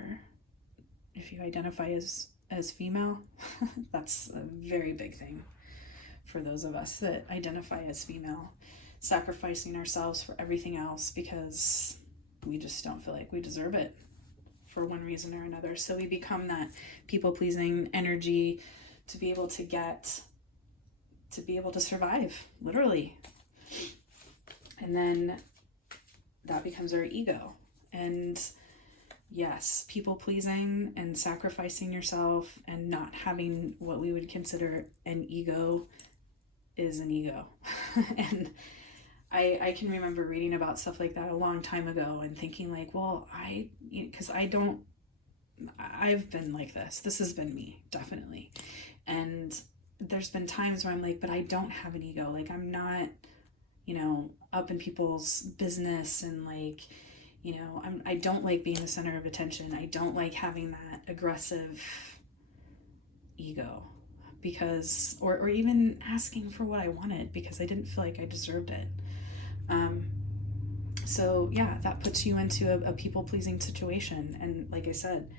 identify as female. That's a very big thing for those of us that identify as female, sacrificing ourselves for everything else because we just don't feel like we deserve it for one reason or another. So we become that people-pleasing energy to be able to survive, literally. And then that becomes our ego. And yes, people-pleasing and sacrificing yourself and not having what we would consider an ego is an ego. And I can remember reading about stuff like that a long time ago and thinking like, well, I've been like this. This has been me, definitely. And there's been times where I'm like, but I don't have an ego. Like, I'm not, you know, up in people's business, and like, you know, I don't like being the center of attention. I don't like having that aggressive ego because, or even asking for what I wanted because I didn't feel like I deserved it. So yeah, that puts you into a people-pleasing situation. And like I said,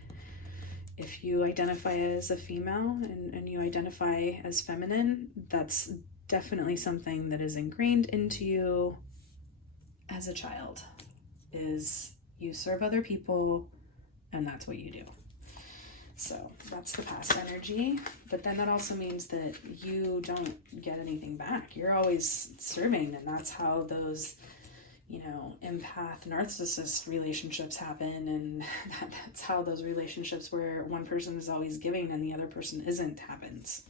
if you identify as a female and you identify as feminine, that's definitely something that is ingrained into you as a child, is you serve other people and that's what you do. So that's the past energy, but then that also means that you don't get anything back. You're always serving, and that's how those, you know, empath narcissist relationships happen, and that's how those relationships where one person is always giving and the other person isn't happens.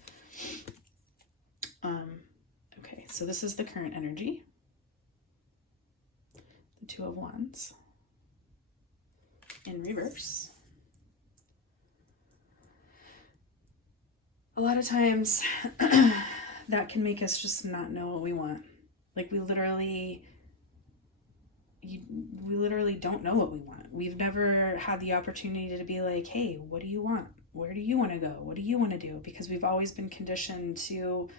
Okay, so this is the current energy. The 2 of Wands in reverse. a lot of times that can make us just not know what we want. Like we literally don't know what we want. We've never had the opportunity to be like, hey, what do you want? Where do you want to go? What do you want to do? Because we've always been conditioned to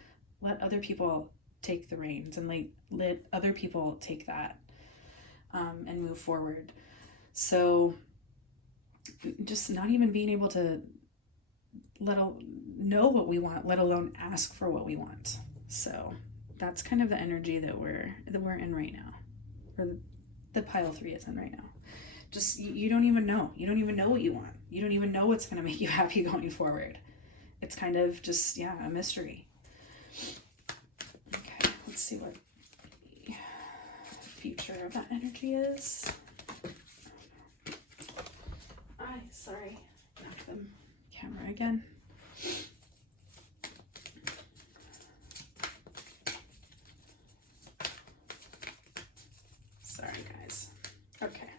let other people take the reins and like let other people take that and move forward. So just not even being able to know what we want, let alone ask for what we want. So that's kind of the energy that we're in right now, or the pile 3 is in right now. Just you don't even know. You don't even know what you want. You don't even know what's going to make you happy going forward. It's kind of just, yeah, a mystery. Okay, let's see what the future of that energy is. Sorry, knocked the camera again. Sorry, guys. Okay.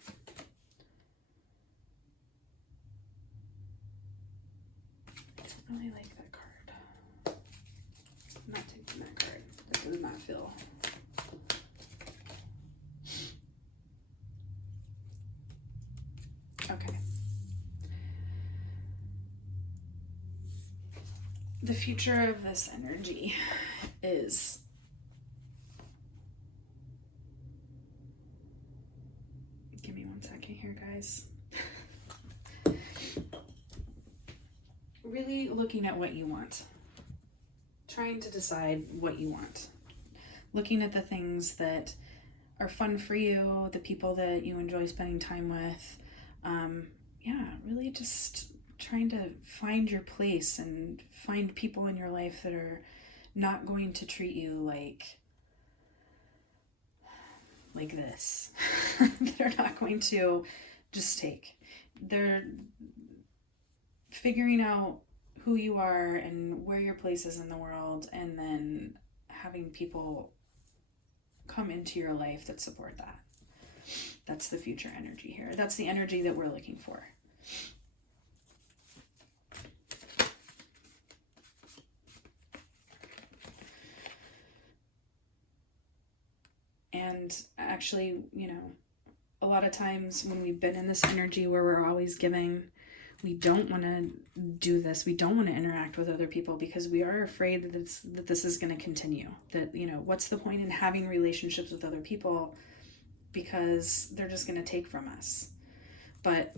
I really like that card. I'm not taking that card. That does not feel. Okay. The future of this energy is give me 1 second here, guys. Really looking at what you want. Trying to decide what you want. Looking at the things that are fun for you, the people that you enjoy spending time with. Yeah, really just trying to find your place and find people in your life that are not going to treat you like this. They're not going to just take. They're figuring out who you are and where your place is in the world, and then having people come into your life that support that. That's the future energy here. That's the energy that we're looking for. And actually, a lot of times when we've been in this energy where we're always giving, we don't want to do this. We don't want to interact with other people because we are afraid that this is going to continue. That, what's the point in having relationships with other people because they're just going to take from us. But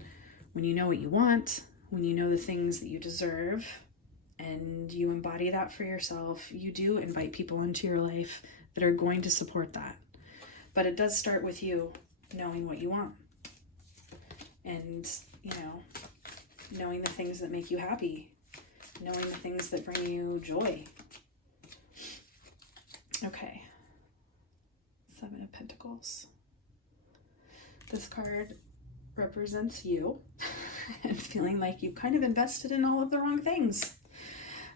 when you know what you want, when you know the things that you deserve, and you embody that for yourself, you do invite people into your life that are going to support that. But it does start with you knowing what you want. And, knowing the things that make you happy. Knowing the things that bring you joy. Okay. 7 of Pentacles. This card represents you and feeling like you kind of invested in all of the wrong things.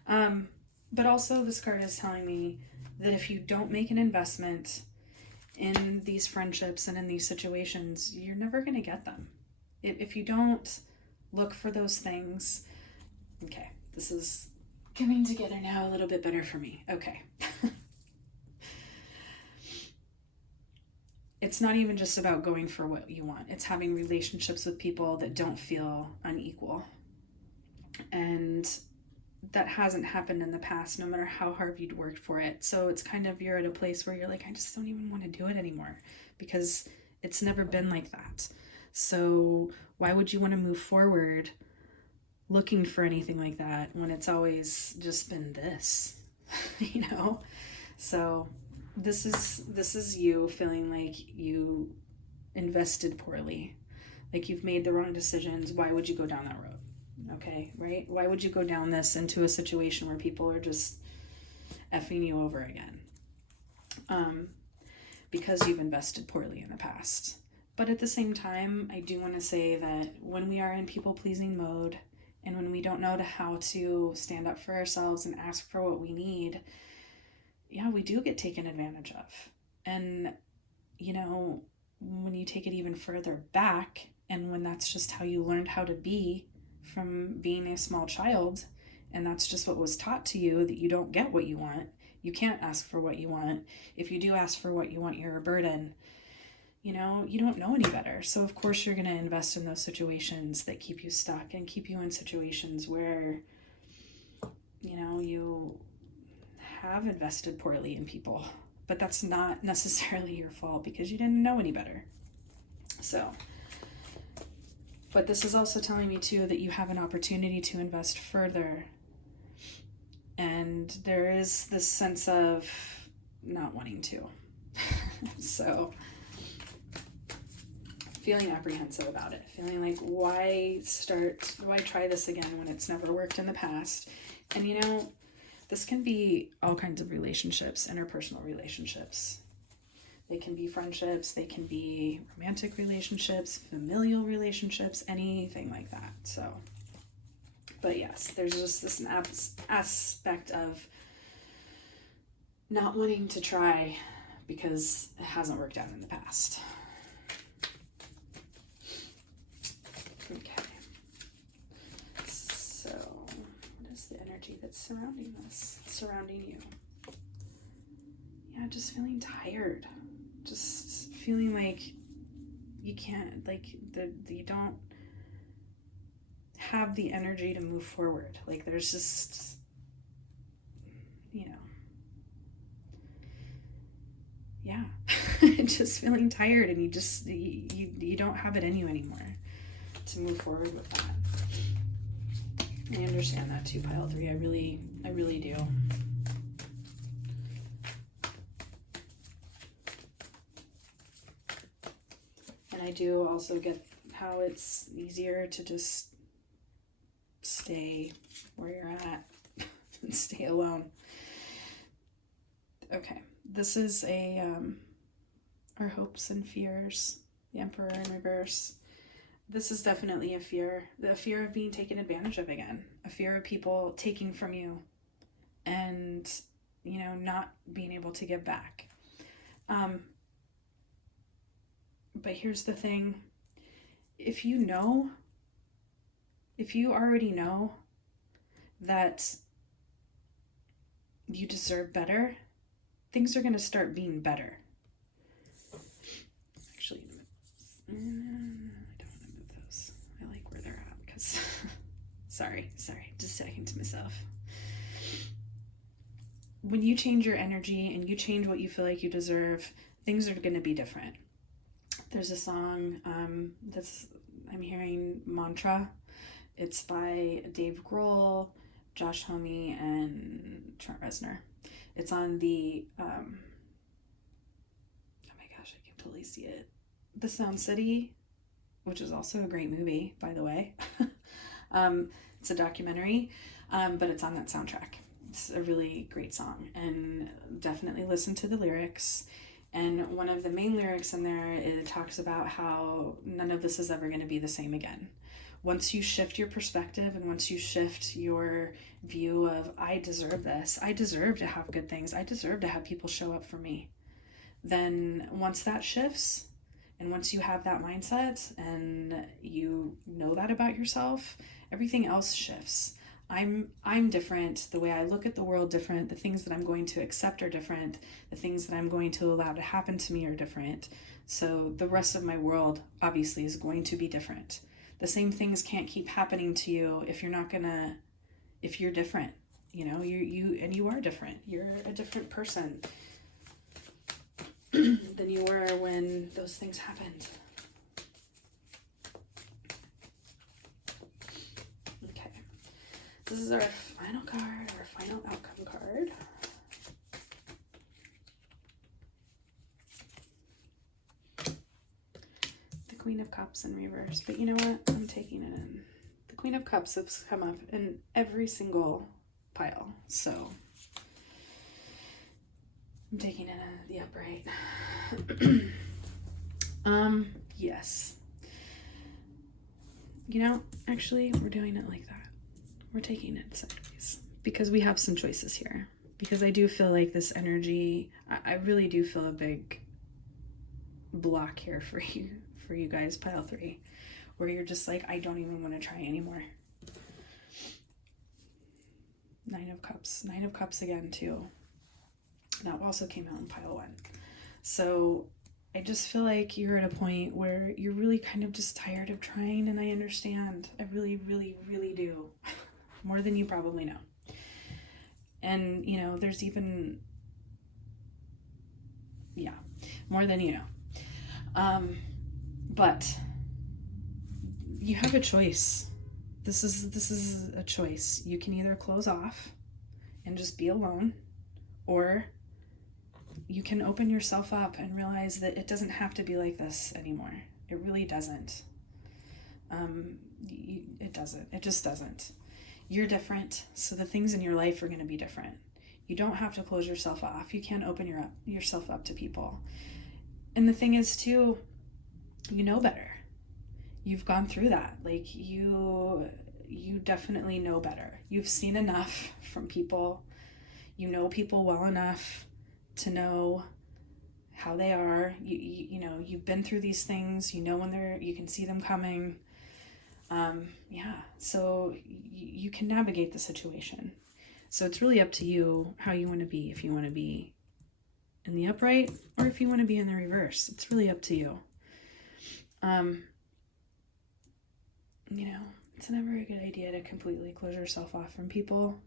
But also this card is telling me that if you don't make an investment in these friendships and in these situations, you're never going to get them. If you don't look for those things. Okay, this is coming together now a little bit better for me. Okay. It's not even just about going for what you want. It's having relationships with people that don't feel unequal. And that hasn't happened in the past, no matter how hard you'd worked for it. So it's kind of, you're at a place where you're like, I just don't even want to do it anymore because it's never been like that. So why would you want to move forward looking for anything like that when it's always just been this, So this is you feeling like you invested poorly, like you've made the wrong decisions. Why would you go down that road? Okay, right? Why would you go down this into a situation where people are just effing you over again? Because you've invested poorly in the past. But at the same time, I do want to say that when we are in people-pleasing mode and when we don't know how to stand up for ourselves and ask for what we need, yeah, we do get taken advantage of. And, when you take it even further back, and when that's just how you learned how to be from being a small child, And that's just what was taught to you, that you don't get what you want. You can't ask for what you want. If you do ask for what you want, you're a burden. You know, you don't know any better. So of course you're going to invest in those situations that keep you stuck and keep you in situations where, you know, you have invested poorly in people. But that's not necessarily your fault because you didn't know any better. So, but this is also telling me too that you have an opportunity to invest further. And there is this sense of not wanting to. So, feeling apprehensive about it, feeling like, why try this again when it's never worked in the past? And you know, this can be all kinds of relationships, interpersonal relationships. They can be friendships, they can be romantic relationships, familial relationships, anything like that. So, but yes, there's just this aspect of not wanting to try because it hasn't worked out in the past. Okay. So, what is the energy that's surrounding you? Yeah, just feeling tired. Just feeling like you can't, like, you don't have the energy to move forward. Like, there's just, you know, yeah, just feeling tired, and you don't have it in you anymore to move forward with that. I understand that too, pile 3. I really do. And I do also get how it's easier to just stay where you're at and stay alone. Okay, this is our hopes and fears, the Emperor in reverse. This is definitely a fear, the fear of being taken advantage of again, a fear of people taking from you and, you know, not being able to give back. But here's the thing, if you already know that you deserve better, things are going to start being better. Actually, I don't want to move those. I like where they're at because, sorry, just talking to myself. When you change your energy and you change what you feel like you deserve, things are going to be different. There's a song I'm hearing, Mantra. It's by Dave Grohl, Josh Homme, and Trent Reznor. It's on the, oh my gosh, I can totally see it. The Sound City, which is also a great movie, by the way. It's a documentary, but it's on that soundtrack. It's a really great song, and definitely listen to the lyrics. And one of the main lyrics in there, it talks about how none of this is ever going to be the same again. Once you shift your perspective and once you shift your view of, I deserve this, I deserve to have good things, I deserve to have people show up for me, then once that shifts and once you have that mindset and you know that about yourself, everything else shifts. I'm different. The way I look at the world different. The things that I'm going to accept are different. The things that I'm going to allow to happen to me are different. So the rest of my world obviously is going to be different. The same things can't keep happening to you if you're different. You know, you are different. You're a different person than you were when those things happened. This is our final card, our final outcome card. The Queen of Cups in reverse. But you know what? I'm taking it in. The Queen of Cups has come up in every single pile. So I'm taking it in the upright. Yes. You know, actually, we're doing it like that. We're taking it sideways because we have some choices here. Because I do feel like this energy, I really do feel a big block here for you guys, pile 3, where you're just like, I don't even want to try anymore. Nine of Cups. Nine of Cups again, too. That also came out in pile 1. So I just feel like you're at a point where you're really kind of just tired of trying, and I understand. I really, really, really do. More than you probably know. And, you know, there's even, yeah, more than you know. But you have a choice. This is a choice. You can either close off and just be alone, or you can open yourself up and realize that it doesn't have to be like this anymore. It really doesn't. It doesn't. It just doesn't. You're different, so the things in your life are going to be different. You don't have to close yourself off. You can't open yourself up to people. And the thing is, too, you know better. You've gone through that. Like, you definitely know better. You've seen enough from people. You know people well enough to know how they are. You know, you've been through these things. You know when you can see them coming. So you can navigate the situation. So it's really up to you how you want to be. If you want to be in the upright or if you want to be in the reverse, it's really up to you. You know, it's never a good idea to completely close yourself off from people,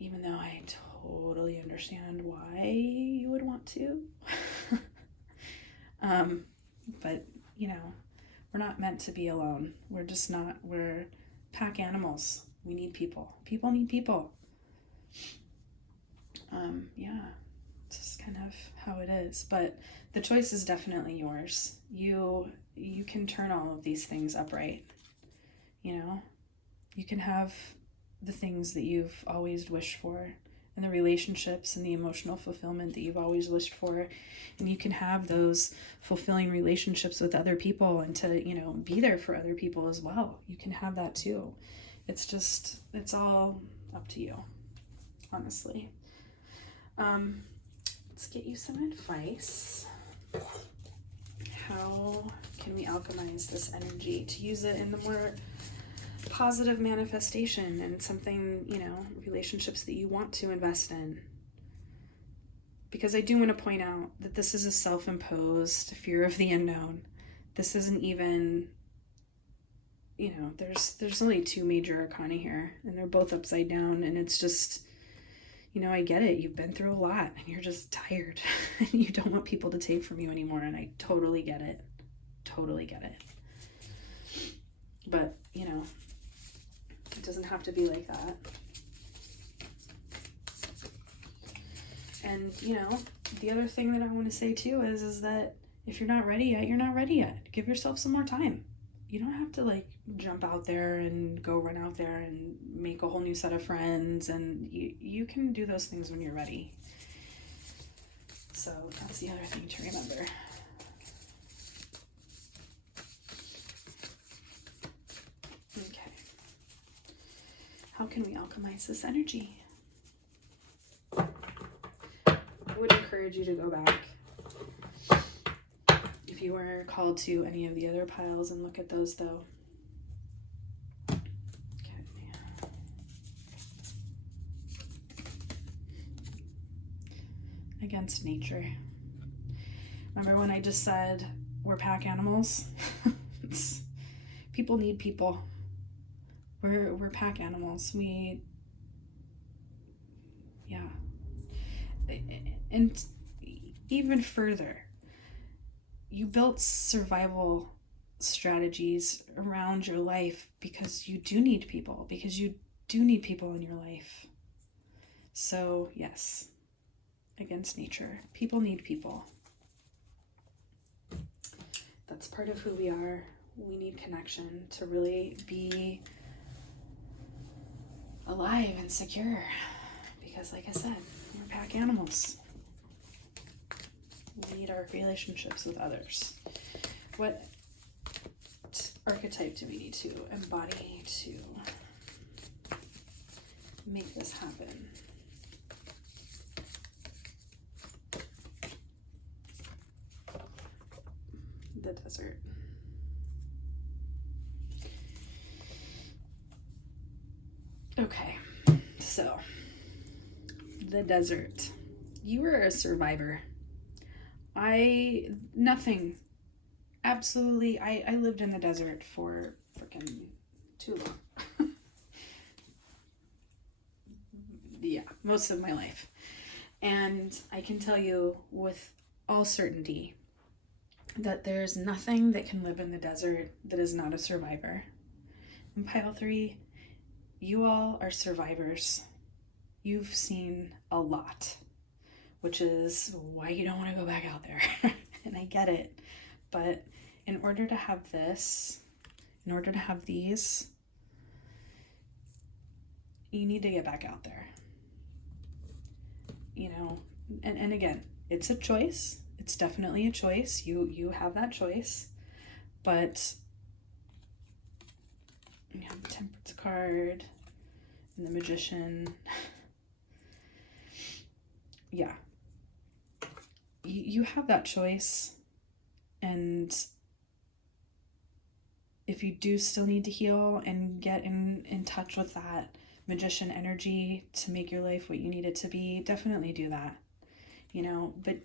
even though I totally understand why you would want to. But, you know, we're not meant to be alone. We're pack animals. We need people. People need people. It's just kind of how it is. But the choice is definitely yours. You can turn all of these things upright. You know, you can have the things that you've always wished for, and the relationships and the emotional fulfillment that you've always wished for, and you can have those fulfilling relationships with other people, and to, you know, be there for other people as well. You can have that too. It's all up to you, honestly. Let's get you some advice. How can we alchemize this energy to use it in the more positive manifestation and something, you know, relationships that you want to invest in? Because I do want to point out that this is a self-imposed fear of the unknown. This isn't even, you know, there's only 2 major arcana here, and they're both upside down, and it's just, you know, I get it. You've been through a lot, and you're just tired, and you don't want people to take from you anymore, and I totally get it. Totally get it. But, you know, it doesn't have to be like that. And, you know, the other thing that I want to say too is that if you're not ready yet, you're not ready yet. Give yourself some more time. You don't have to like jump out there and go run out there and make a whole new set of friends, and you can do those things when you're ready. So that's the other thing to remember. Okay. How can we alchemize this energy? I would encourage you to go back if you were called to any of the other piles and look at those, though. Okay. Against nature. Remember when I just said we're pack animals? People need people. We're pack animals. And even further, you built survival strategies around your life because you do need people, in your life. So yes, against nature. People need people. That's part of who we are. We need connection to really be alive and secure. Because like I said, we're pack animals. We need our relationships with others. What archetype do we need to embody to make this happen? The desert. Okay, So, the desert. You were a survivor. Absolutely, I lived in the desert for freaking too long. Yeah, most of my life. And I can tell you with all certainty that there's nothing that can live in the desert that is not a survivor. In pile 3, you all are survivors. You've seen a lot, which is why you don't want to go back out there. And I get it. But in order to have these, you need to get back out there. You know, and again, it's a choice. It's definitely a choice. You have that choice. But you have the Temperance card and the Magician. Yeah. You have that choice. And if you do still need to heal and get in touch with that Magician energy to make your life what you need it to be, definitely do that. You know, but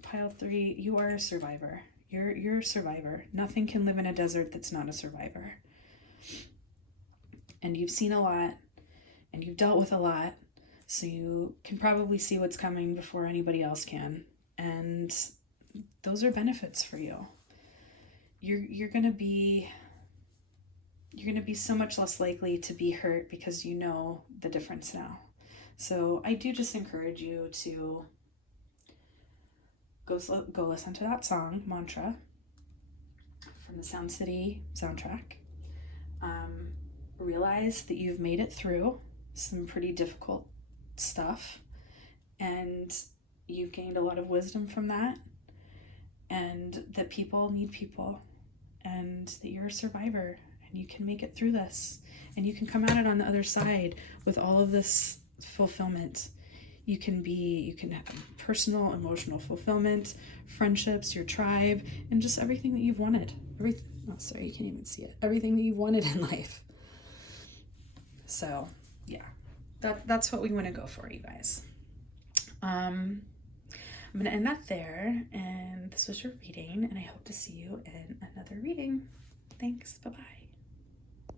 pile 3, you are a survivor. You're a survivor. Nothing can live in a desert that's not a survivor. And you've seen a lot, and you've dealt with a lot, so you can probably see what's coming before anybody else can. And those are benefits for you. You're gonna be so much less likely to be hurt because you know the difference now. So I do just encourage you to go listen to that song, Mantra, from the Sound City soundtrack. Realize that you've made it through some pretty difficult stuff, and you've gained a lot of wisdom from that, and that people need people, and that you're a survivor, and you can make it through this, and you can come at it on the other side with all of this fulfillment. You can have personal, emotional fulfillment, friendships, your tribe, and just everything that you've wanted. You can't even see it. Everything that you've wanted in life. So, yeah, that's what we want to go for, you guys. I'm going to end that there, and this was your reading, and I hope to see you in another reading. Thanks. Bye-bye.